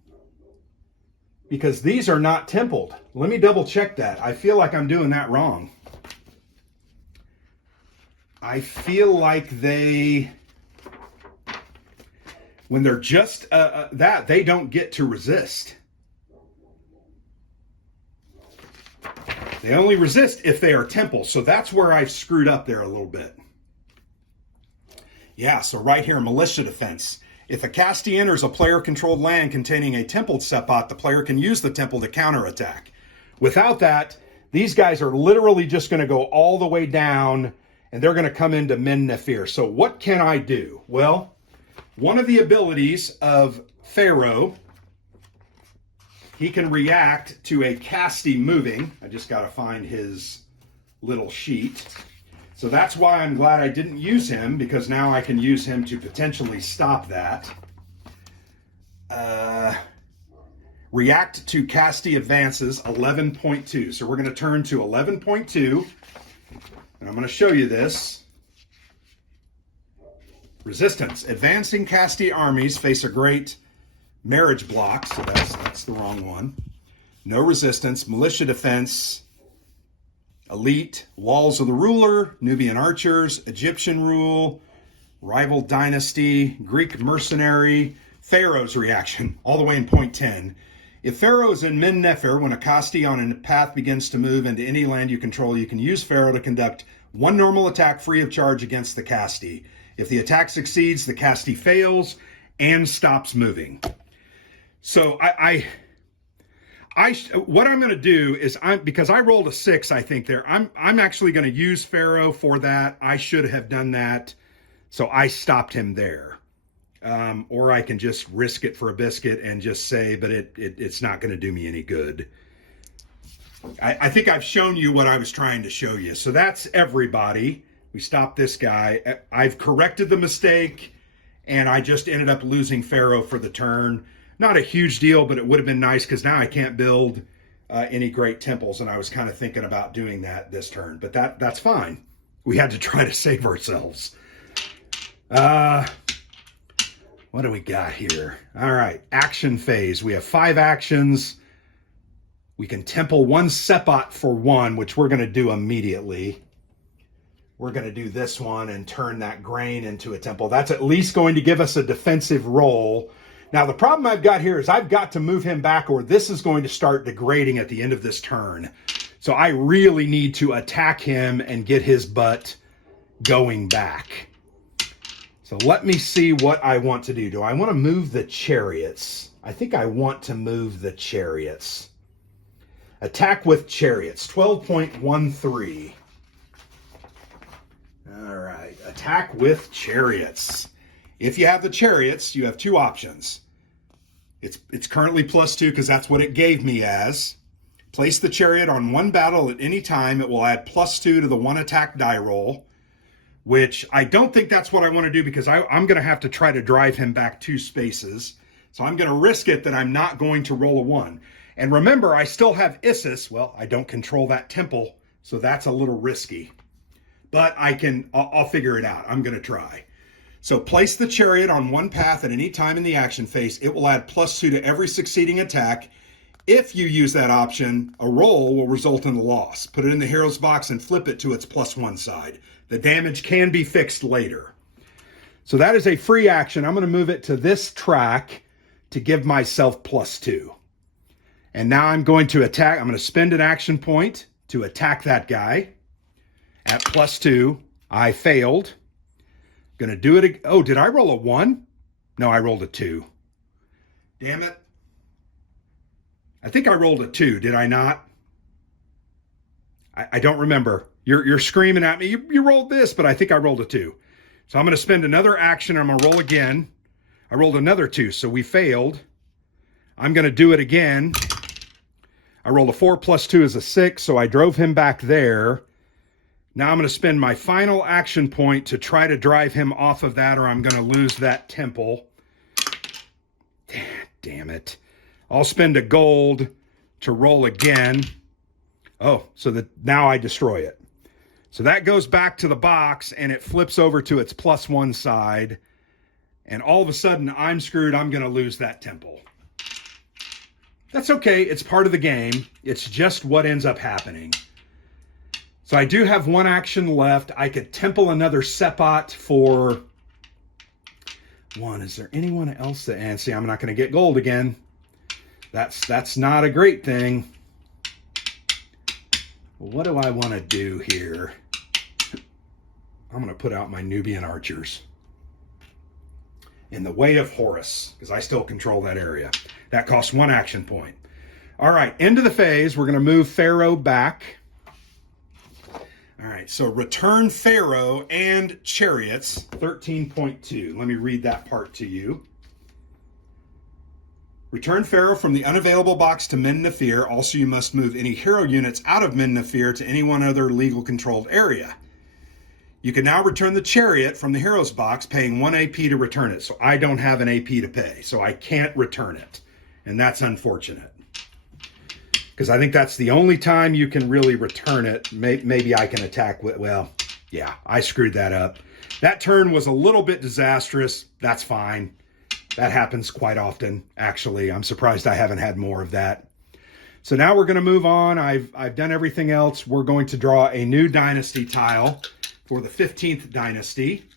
because these are not templed. Let me double check that. I feel like I'm doing that wrong. I feel like when they're just they don't get to resist. They only resist if they are temples. So that's where I've screwed up there a little bit. Yeah, so right here, militia defense. If a castee enters a player-controlled land containing a templed Sepot, the player can use the temple to counterattack. Without that, these guys are literally just going to go all the way down, and they're going to come into Men-Nephir. So what can I do? Well, one of the abilities of Pharaoh, he can react to a castee moving. I just got to find his little sheet. So that's why I'm glad I didn't use him, because now I can use him to potentially stop that. React to castee advances 11.2. So we're going to turn to 11.2, and I'm going to show you this. Resistance. Advancing castee armies face a great marriage block. So that's the wrong one. No resistance. Militia defense. elite, walls of the ruler, Nubian archers, Egyptian rule, rival dynasty, Greek mercenary, Pharaoh's reaction, all the way in point 10. If Pharaoh is in Min Nefer, when a Kasti on a path begins to move into any land you control, you can use Pharaoh to conduct one normal attack free of charge against the Kasti. If the attack succeeds, the Kasti fails and stops moving. So what I'm going to do is, because I rolled a 6, I think there, I'm actually going to use Pharaoh for that. I should have done that, so I stopped him there. Or I can just risk it for a biscuit and just say, but it's not going to do me any good. I think I've shown you what I was trying to show you. So that's everybody. We stopped this guy. I've corrected the mistake, and I just ended up losing Pharaoh for the turn. Not a huge deal, but it would have been nice because now I can't build any great temples, and I was kind of thinking about doing that this turn. But that's fine. We had to try to save ourselves. What do we got here? All right, action phase. We have 5 actions. We can temple 1 Sepot for 1, which we're going to do immediately. We're going to do this one and turn that grain into a temple. That's at least going to give us a defensive roll. Now, the problem I've got here is I've got to move him back, or this is going to start degrading at the end of this turn. So I really need to attack him and get his butt going back. So let me see what I want to do. Do I want to move the chariots? I think I want to move the chariots. Attack with chariots, 12.13. All right, attack with chariots. If you have the chariots, you have 2 options. It's currently +2 because that's what it gave me as. Place the chariot on 1 battle at any time. It will add +2 to the 1 attack die roll, which I don't think that's what I want to do because I'm going to have to try to drive him back 2 spaces. So I'm going to risk it that I'm not going to roll a 1. And remember, I still have Issus. Well, I don't control that temple, so that's a little risky. But I'll figure it out. I'm going to try. So place the chariot on 1 path at any time in the action phase. It will add +2 to every succeeding attack. If you use that option, a roll will result in a loss. Put it in the hero's box and flip it to its +1 side. The damage can be fixed later. So that is a free action. I'm going to move it to this track to give myself +2. And now I'm going to attack. I'm going to spend an action point to attack that guy at +2. I failed. Going to do it. Oh, did I roll a 1? No, I rolled a 2. Damn it. I think I rolled a 2. Did I not? I don't remember. You're screaming at me. You rolled this, but I think I rolled a 2. So I'm going to spend another action. I'm going to roll again. I rolled another 2, so we failed. I'm going to do it again. I rolled a 4 + 2 is a 6, so I drove him back there. Now I'm going to spend my final action point to try to drive him off of that, or I'm going to lose that temple. Damn it. I'll spend a gold to roll again. Oh, so that now I destroy it. So that goes back to the box, and it flips over to its +1 side. And all of a sudden, I'm screwed. I'm going to lose that temple. That's okay. It's part of the game. It's just what ends up happening. So I do have 1 action left. I could temple another Sepot for 1. Is there anyone else that... And see, I'm not going to get gold again. That's not a great thing. What do I want to do here? I'm going to put out my Nubian archers in the way of Horus, because I still control that area. That costs 1 action point. All right, end of the phase. We're going to move Pharaoh back. All right, so return Pharaoh and chariots, 13.2. Let me read that part to you. Return Pharaoh from the unavailable box to Min Nefer. Also, you must move any hero units out of Min Nefer to any one other legal controlled area. You can now return the chariot from the hero's box, paying 1 AP to return it. So I don't have an AP to pay, so I can't return it. And that's unfortunate, because I think that's the only time you can really return it. Maybe I can attack with, well, yeah, I screwed that up. That turn was a little bit disastrous. That's fine. That happens quite often, actually. I'm surprised I haven't had more of that. So now we're going to move on. I've done everything else. We're going to draw a new dynasty tile for the 15th Dynasty.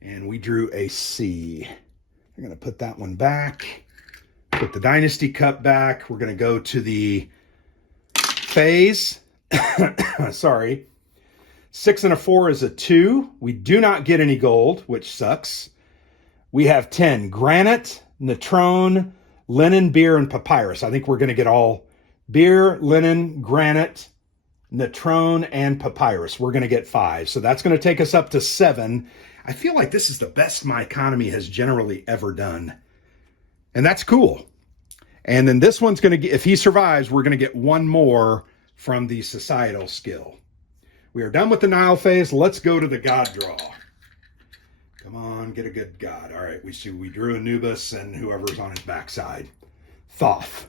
And we drew a C. I'm going to put that one back. Put the Dynasty Cup back. We're going to go to the phase. Sorry. 6 and a 4 is a 2. We do not get any gold, which sucks. We have 10. Granite, Natrone, linen, beer, and papyrus. I think we're going to get all beer, linen, granite, Natrone, and papyrus. We're going to get 5. So that's going to take us up to 7. I feel like this is the best my economy has generally ever done. And that's cool. And then this one's going to get, if he survives, we're going to get 1 more from the societal skill. We are done with the Nile phase. Let's go to the god draw. Come on, get a good god. All right, we drew Anubis and whoever's on his backside. Thoth.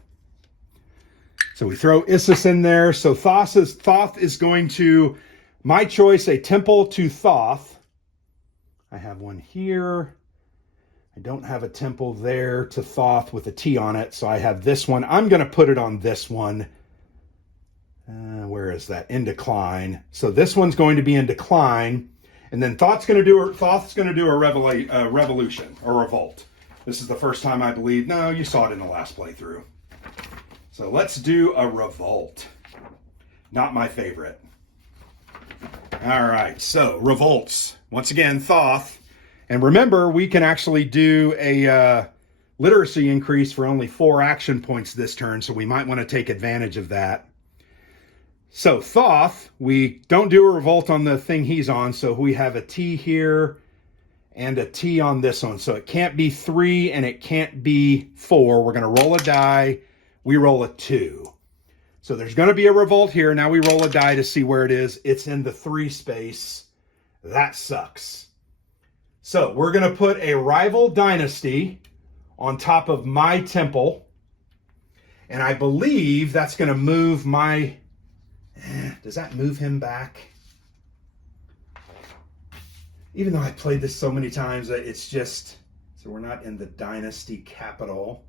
So we throw Isis in there. So Thoth is going to, my choice, a temple to Thoth. I have one here. I don't have a temple there to Thoth with a T on it, so I have this one. I'm going to put it on this one. Where is that? In decline. So this one's going to be in decline. And then Thoth's going to do a revolution or revolt. This is the first time I believe. No, you saw it in the last playthrough. So let's do a revolt. Not my favorite. All right, so revolts. Once again, Thoth. And remember, we can actually do a literacy increase for only 4 action points this turn, so we might want to take advantage of that. So Thoth, we don't do a revolt on the thing he's on, so we have a T here and a T on this one. So it can't be 3 and it can't be 4. We're going to roll a die. We roll a 2. So there's going to be a revolt here. Now we roll a die to see where it is. It's in the 3 space. That sucks. So we're going to put a rival dynasty on top of my temple. And I believe that's going to move my... Does that move him back? Even though I played this so many times, it's just... So we're not in the dynasty capital.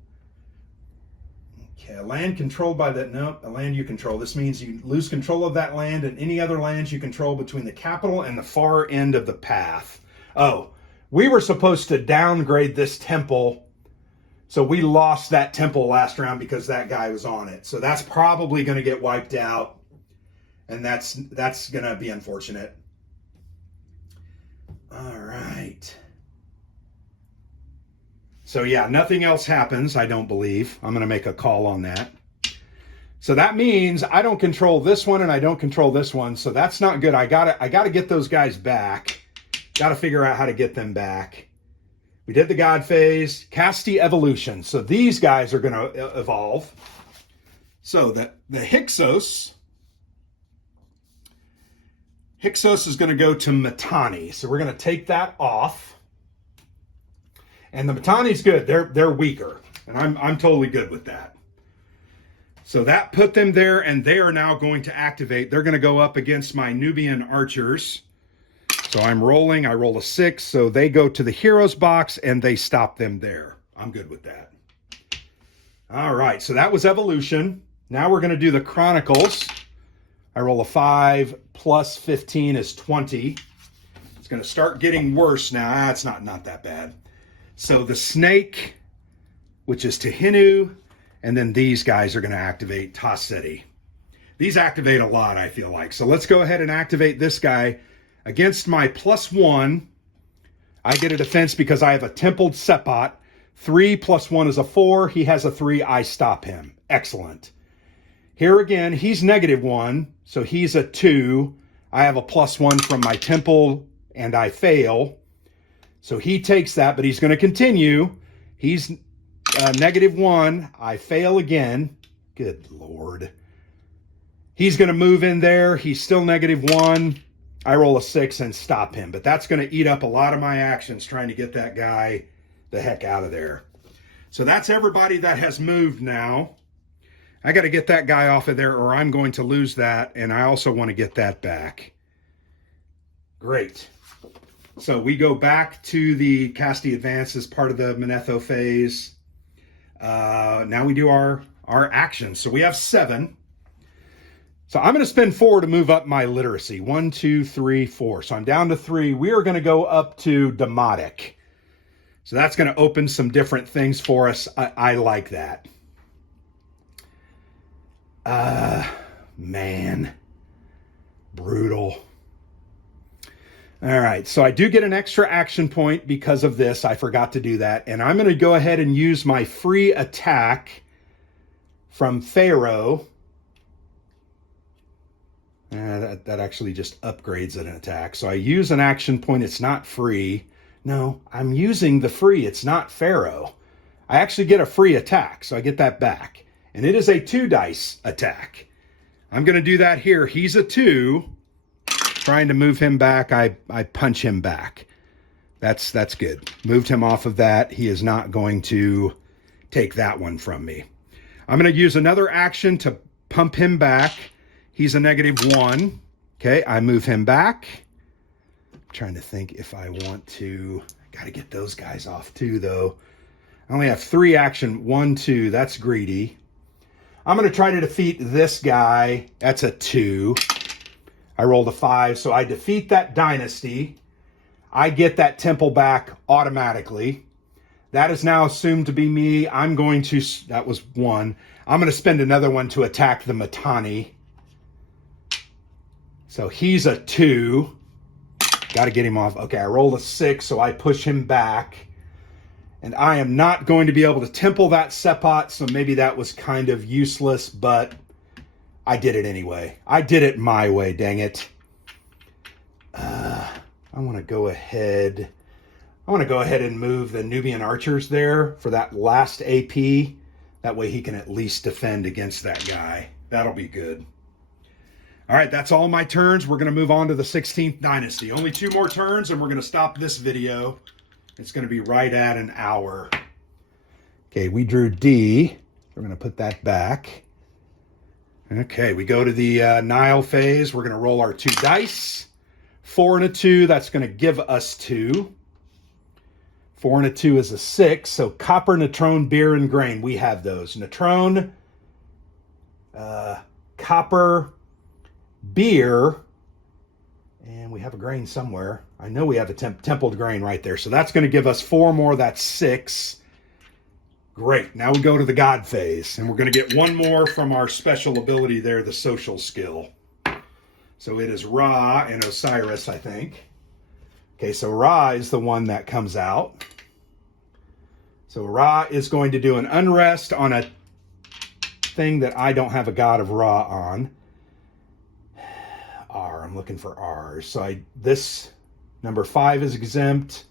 Okay, a land controlled by that... No, a land you control. This means you lose control of that land and any other lands you control between the capital and the far end of the path. Oh, we were supposed to downgrade this temple. So we lost that temple last round because that guy was on it. So that's probably going to get wiped out. And that's going to be unfortunate. All right. So yeah, nothing else happens, I don't believe. I'm going to make a call on that. So that means I don't control this one and I don't control this one. So that's not good. I gotta get those guys back. Got to figure out how to get them back. We did the God phase. Casti evolution. So these guys are going to evolve. So the Hyksos... Hyksos is going to go to Mitanni. So we're going to take that off. And the Mitanni's good. They're weaker. And I'm totally good with that. So that put them there, and they are now going to activate. They're going to go up against my Nubian archers. So I'm rolling. I roll a 6. So they go to the heroes box, and they stop them there. I'm good with that. All right. So that was evolution. Now we're going to do the Chronicles. I roll a 5 plus 15 is 20. It's going to start getting worse now. It's not that bad. So the snake, which is Tehinu, and then these guys are going to activate Taseti. These activate a lot, I feel like. So let's go ahead and activate this guy. Against my +1, I get a defense because I have a templed Sepot. 3 plus 1 is a 4. He has a 3. I stop him. Excellent. Here again, he's -1, so he's a 2. I have a +1 from my temple, and I fail. So he takes that, but he's going to continue. He's -1. I fail again. Good Lord. He's going to move in there. He's still -1. I roll a 6 and stop him. But that's going to eat up a lot of my actions trying to get that guy the heck out of there. So that's everybody that has moved now. I got to get that guy off of there or I'm going to lose that. And I also want to get that back. Great. So we go back to the Casti Advance as part of the Manetho phase. Now we do our our actions. So we have 7. So I'm going to spend 4 to move up my literacy. 1, 2, 3, 4. So I'm down to 3. We are going to go up to Demotic. So that's going to open some different things for us. I like that. Man. Brutal. All right, so I do get an extra action point because of this. I forgot to do that. And I'm going to go ahead and use my free attack from Pharaoh. That actually just upgrades an attack. So I use an action point. It's not free. No, I'm using the free. It's not Pharaoh. I actually get a free attack, so I get that back. And it is a 2 dice attack. I'm going to do that here. He's a 2. Trying to move him back, I punch him back. That's good. Moved him off of that. He is not going to take that one from me. I'm going to use another action to pump him back. He's a -1. Okay, I move him back. I'm trying to think if I want to. I got to get those guys off too, though. I only have 3 action. 1, 2. That's greedy. I'm going to try to defeat this guy. That's a 2. I rolled a 5, so I defeat that dynasty. I get that temple back automatically. That is now assumed to be me. I'm going to, that was 1. I'm going to spend another one to attack the Mitanni. So he's a 2. Got to get him off. Okay, I rolled a 6, so I push him back. And I am not going to be able to temple that Sepot, so maybe that was kind of useless, but I did it anyway. I did it my way, dang it. I want to go ahead. I want to go ahead and move the Nubian archers there for that last AP. That way he can at least defend against that guy. That'll be good. All right, that's all my turns. We're going to move on to the 16th Dynasty. Only 2 more turns, and we're going to stop this video. It's going to be right at an hour. Okay, we drew D. We're going to put that back. Okay, we go to the Nile phase. We're going to roll our 2 dice. 4 and a 2, that's going to give us 2. 4 and a 2 is a 6. So copper, natron, beer, and grain. We have those. Natron, copper, beer, and we have a grain somewhere. I know we have a templed grain right there. So that's going to give us 4 more. That's 6. Great. Now we go to the God phase, and we're going to get 1 more from our special ability there, the social skill. So it is Ra and Osiris, I think. Okay, so Ra is the one that comes out. So Ra is going to do an unrest on a thing that I don't have a God of Ra on. R, I'm looking for R. So this number 5 is exempt.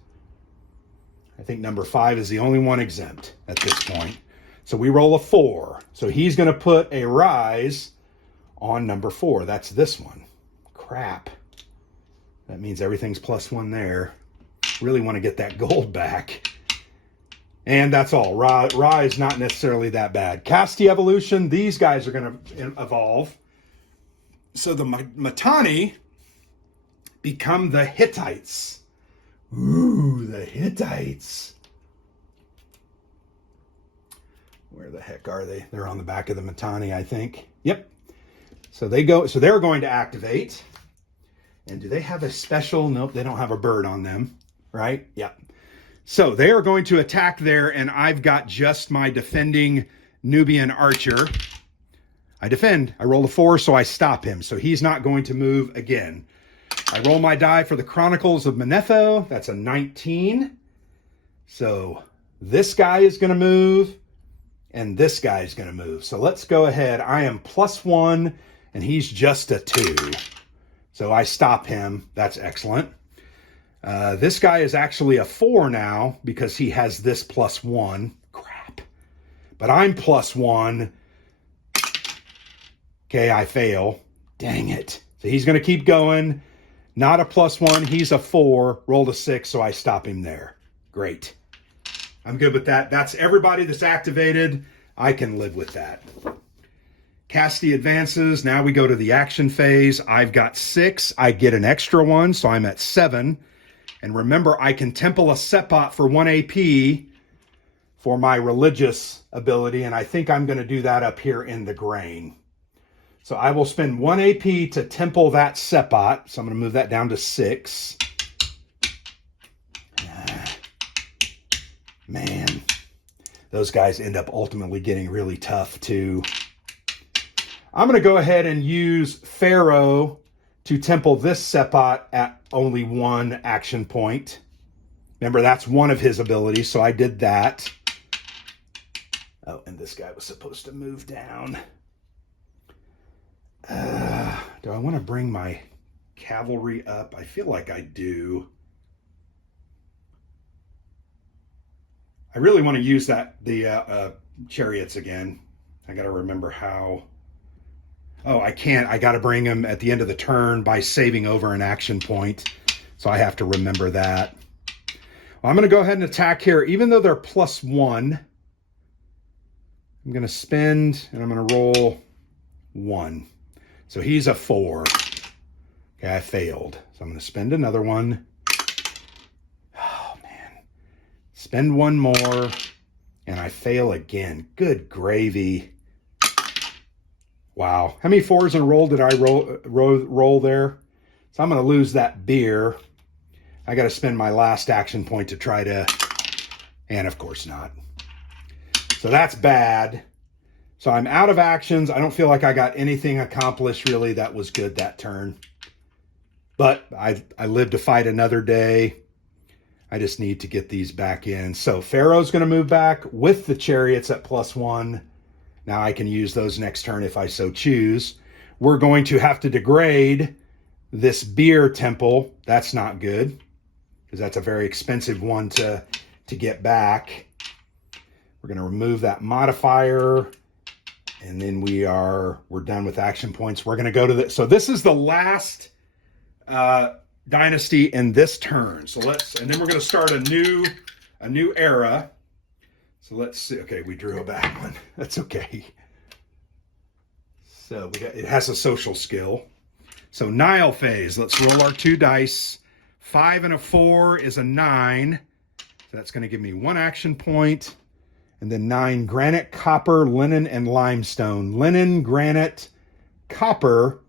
I think number 5 is the only one exempt at this point. So we roll a 4. So he's going to put a rise on number 4. That's this one. Crap. That means everything's +1 there. Really want to get that gold back. And that's all. Ra is not necessarily that bad. Casti evolution, these guys are going to evolve. So the Mitanni become the Hittites. Ooh, the Hittites. Where the heck are they? They're on the back of the Mitanni, I think. Yep. So they go. So they're going to activate. And do they have a special? Nope, they don't have a bird on them, right? Yep. So they are going to attack there, and I've got just my defending Nubian archer. I defend. I roll a 4, so I stop him. So he's not going to move again. I roll my die for the Chronicles of Manetho. That's a 19. So this guy is going to move, and this guy is going to move. So let's go ahead. I am +1, and he's just a 2. So I stop him. That's excellent. This guy is actually a 4 now because he has this +1. Crap. But I'm +1. Okay, I fail. Dang it. So he's going to keep going. Not a +1. He's a 4. Rolled a 6, so I stop him there. Great. I'm good with that. That's everybody that's activated. I can live with that. Casti advances. Now we go to the action phase. I've got 6. I get an extra 1, so I'm at 7. And remember, I can temple a Sepot for 1 AP for my religious ability, and I think I'm going to do that up here in the grain. So I will spend 1 AP to temple that Sepot. So I'm going to move that down to 6. Man, those guys end up ultimately getting really tough too. I'm going to go ahead and use Pharaoh to temple this Sepot at only 1 action point. Remember, that's one of his abilities, so I did that. Oh, and this guy was supposed to move down. Do I want to bring my cavalry up? I feel like I do. I really want to use the chariots again. I got to remember how. Oh, I can't. I got to bring them at the end of the turn by saving over an action point. So I have to remember that. Well, I'm going to go ahead and attack here. Even though they're +1, I'm going to spend, and I'm going to roll 1. So he's a 4. Okay, I failed. So I'm going to spend another one. Oh, man. Spend 1 more, and I fail again. Good gravy. Wow. How many 4s in a roll did I roll there? So I'm going to lose that beer. I got to spend my last action point to try to, and of course not. So that's bad. So I'm out of actions. I don't feel like I got anything accomplished really that was good that turn. But I lived to fight another day. I just need to get these back in. So Pharaoh's going to move back with the chariots at +1. Now I can use those next turn if I so choose. We're going to have to degrade this beer temple. That's not good, because that's a very expensive one to get back. We're going to remove that modifier, and then we're done with action points. We're going to go to so this is the last dynasty in this turn. So and then we're going to start a new era. So let's see. Okay, we drew a bad one. That's okay. So it has a social skill. So Nile phase. Let's roll our 2 dice. 5 and a 4 is a 9. So that's going to give me 1 action point. And then 9 granite, copper, linen, and limestone. Linen, granite, copper,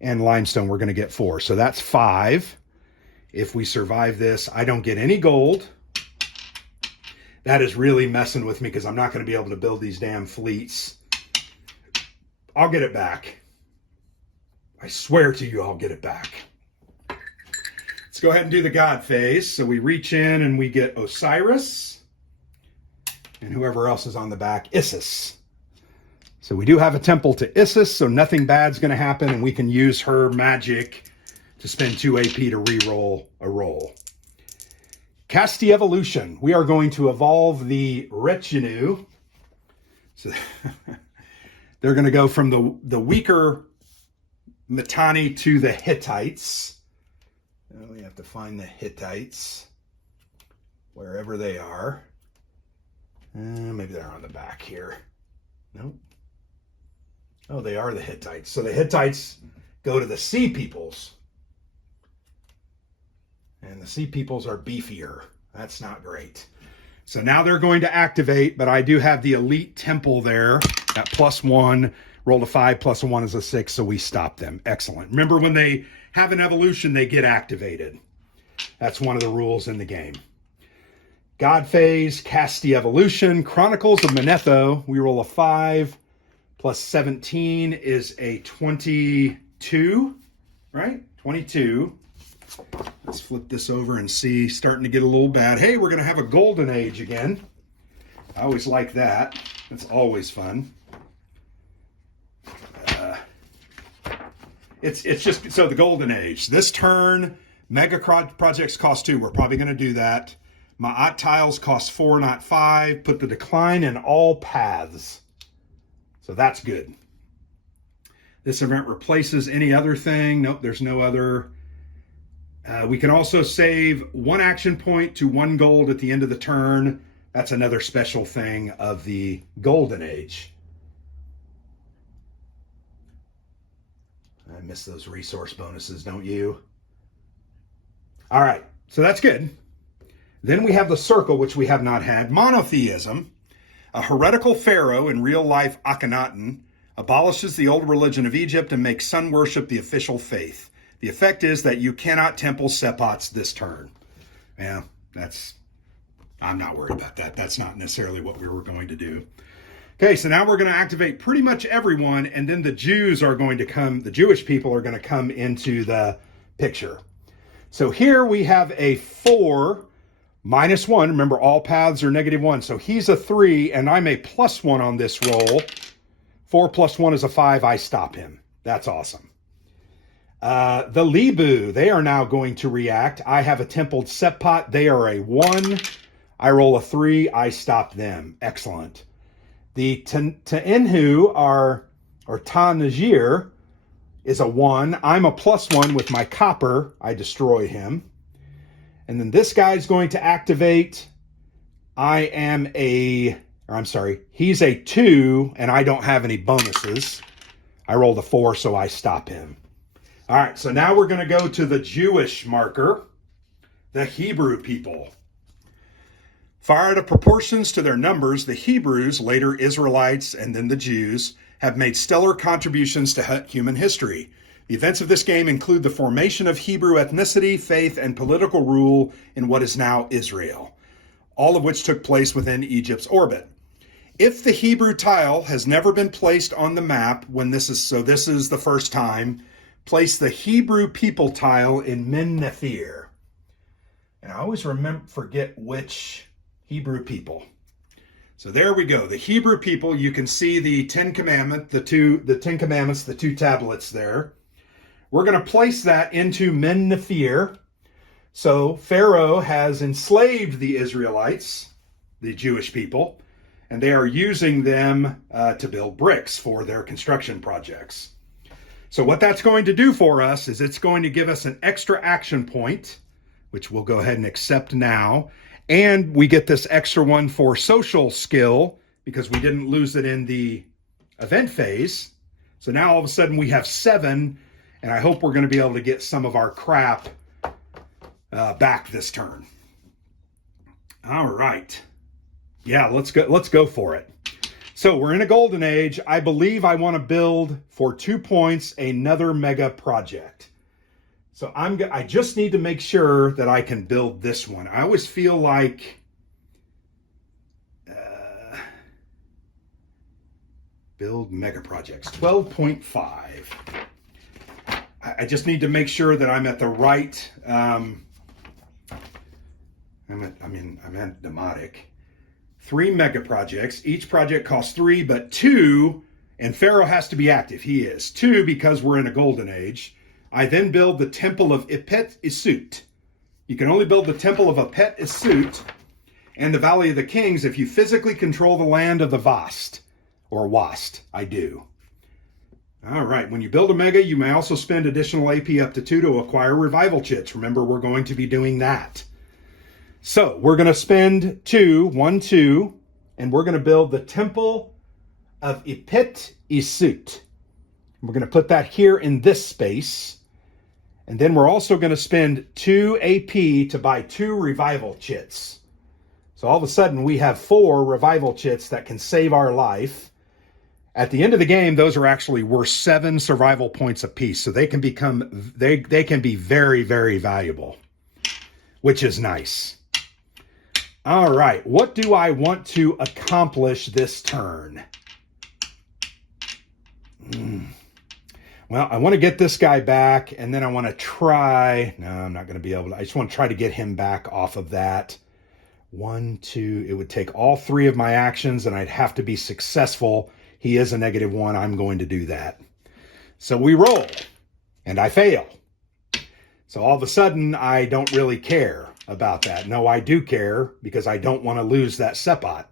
and limestone. We're going to get 4. So that's 5. If we survive this, I don't get any gold. That is really messing with me because I'm not going to be able to build these damn fleets. I'll get it back. I swear to you, I'll get it back. Let's go ahead and do the God phase. So we reach in and we get Osiris. And whoever else is on the back, Isis. So we do have a temple to Isis, so nothing bad's going to happen, and we can use her magic to spend 2 AP to re-roll a roll. Cast the evolution. We are going to evolve the retinue. So they're going to go from the weaker Mitanni to the Hittites. We have to find the Hittites wherever they are. Maybe they're on the back here. Nope. Oh, they are the Hittites. So the Hittites go to the Sea Peoples. And the Sea Peoples are beefier. That's not great. So now they're going to activate, but I do have the elite temple there at +1. Roll a 5, +1 is a 6, so we stop them. Excellent. Remember, when they have an evolution, they get activated. That's one of the rules in the game. God phase, cast the evolution. Chronicles of Manetho. We roll a 5, +17 is a 22, right? 22. Let's flip this over and see, starting to get a little bad. Hey, we're going to have a golden age again. I always like that. It's always fun. It's just, so the golden age. This turn, mega projects cost 2. We're probably going to do that. Ma'at tiles cost 4, not 5. Put the decline in all paths. So that's good. This event replaces any other thing. Nope, there's no other. We can also save 1 action point to 1 gold at the end of the turn. That's another special thing of the Golden Age. I miss those resource bonuses, don't you? All right, so that's good. Then we have the circle, which we have not had. Monotheism. A heretical pharaoh, in real life Akhenaten, abolishes the old religion of Egypt and makes sun worship the official faith. The effect is that you cannot temple Sepots this turn. Yeah, I'm not worried about that. That's not necessarily what we were going to do. Okay, so now we're going to activate pretty much everyone, and then the Jews are going to come, the Jewish people are going to come into the picture. So here we have a 4 -1. Remember, all paths are -1. So he's a 3, and I'm a +1 on this roll. 4 + 1 is a 5. I stop him. That's awesome. The Lebu, they are now going to react. I have a templed Sepot. They are a 1. I roll a 3. I stop them. Excellent. The Ta'enhu or Ta-Najir is a 1. I'm a +1 with my copper. I destroy him. And then this guy's going to activate. He's a 2, and I don't have any bonuses. I rolled a 4, so I stop him. All right, so now we're going to go to the Jewish marker, the Hebrew people. Far out of proportions to their numbers, the Hebrews, later Israelites, and then the Jews, have made stellar contributions to human history. The events of this game include the formation of Hebrew ethnicity, faith, and political rule in what is now Israel, all of which took place within Egypt's orbit. If the Hebrew tile has never been placed on the map, this is the first time, place the Hebrew people tile in Men Nephir. And I always forget which Hebrew people. So there we go. The Hebrew people, you can see the Ten Commandments, the two tablets there. We're going to place that into Men Nephir. So Pharaoh has enslaved the Israelites, the Jewish people, and they are using them to build bricks for their construction projects. So what that's going to do for us is it's going to give us an extra action point, which we'll go ahead and accept now. And we get this extra one for social skill because we didn't lose it in the event phase. So now all of a sudden we have 7, and I hope we're going to be able to get some of our crap back this turn. All right. Yeah, let's go for it. So we're in a golden age. I believe I want to build for 2 points another mega project. So I just need to make sure that I can build this one. I always feel like build mega projects 12.5. I just need to make sure that I'm at the right. I'm at Demotic. 3 mega projects. Each project costs 3, but 2, and Pharaoh has to be active. He is 2 because we're in a golden age. I then build the Temple of Ipet Isut. You can only build the Temple of Ipet Isut and the Valley of the Kings if you physically control the land of the Vast, or Wast. I do. All right, when you build a mega, you may also spend additional AP up to 2 to acquire revival chits. Remember, we're going to be doing that. So we're going to spend 2, and we're going to build the Temple of Ipet Isut. We're going to put that here in this space. And then we're also going to spend 2 AP to buy 2 revival chits. So all of a sudden we have 4 revival chits that can save our life. At the end of the game, those are actually worth 7 survival points apiece. So they can be very, very valuable, which is nice. All right, what do I want to accomplish this turn? Well, I want to get this guy back, and then I want to try. No, I'm not going to be able to. I just want to try to get him back off of that. 1, 2. It would take all 3 of my actions, and I'd have to be successful. He is a -1. I'm going to do that. So we roll, and I fail. So all of a sudden, I don't really care about that. No, I do care because I don't want to lose that Sepot.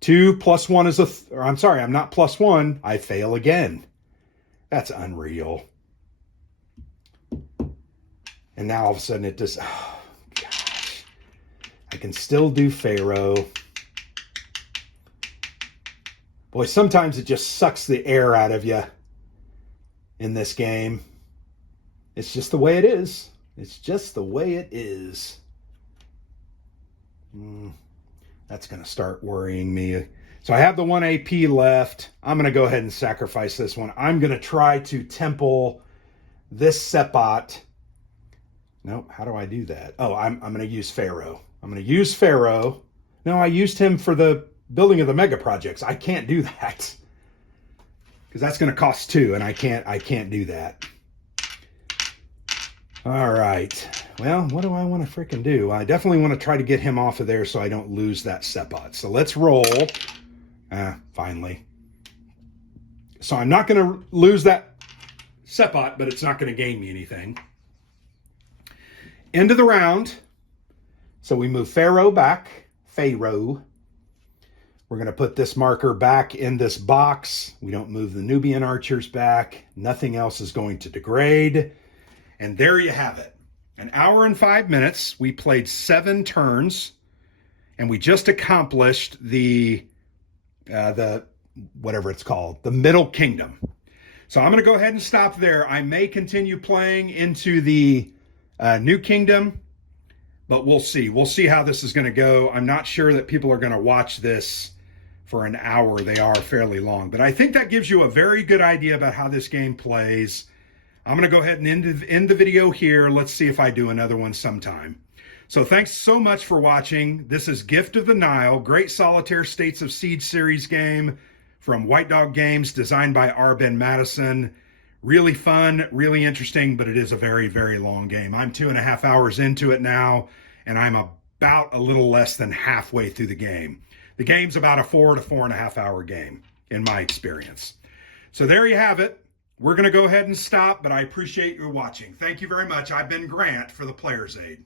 2 + 1 is I'm not +1. I fail again. That's unreal. And now all of a sudden it just, oh gosh. I can still do Pharaoh. Boy, sometimes it just sucks the air out of you in this game. It's just the way it is. It's just the way it is. That's going to start worrying me. So I have the 1 AP left. I'm going to go ahead and sacrifice this one. I'm going to try to temple this Sepot. Nope, how do I do that? Oh, I'm going to use Pharaoh. I'm going to use Pharaoh. No, I used him for the building of the mega projects. I can't do that because that's going to cost 2, and I can't do that. All right. Well, what do I want to freaking do? I definitely want to try to get him off of there so I don't lose that Sepot. So let's roll. Finally. So I'm not going to lose that Sepot, but it's not going to gain me anything. End of the round. So we move Pharaoh back. Pharaoh. We're going to put this marker back in this box. We don't move the Nubian archers back. Nothing else is going to degrade. And there you have it. An hour and 5 minutes. We played 7 turns. And we just accomplished the whatever it's called, the Middle Kingdom. So I'm going to go ahead and stop there. I may continue playing into the New Kingdom, but we'll see. We'll see how this is going to go. I'm not sure that people are going to watch this for an hour. They are fairly long, but I think that gives you a very good idea about how this game plays. I'm going to go ahead and end the video here. Let's see if I do another one sometime. So thanks so much for watching. This is Gift of the Nile, great solitaire States of Siege series game from White Dog Games, designed by R. Ben Madison. Really fun, really interesting, but it is a very, very long game. I'm 2.5 hours into it now, and I'm about a little less than halfway through the game. The game's about a 4 to 4.5 hour game, in my experience. So there you have it. We're going to go ahead and stop, but I appreciate your watching. Thank you very much. I've been Grant for the Player's Aid.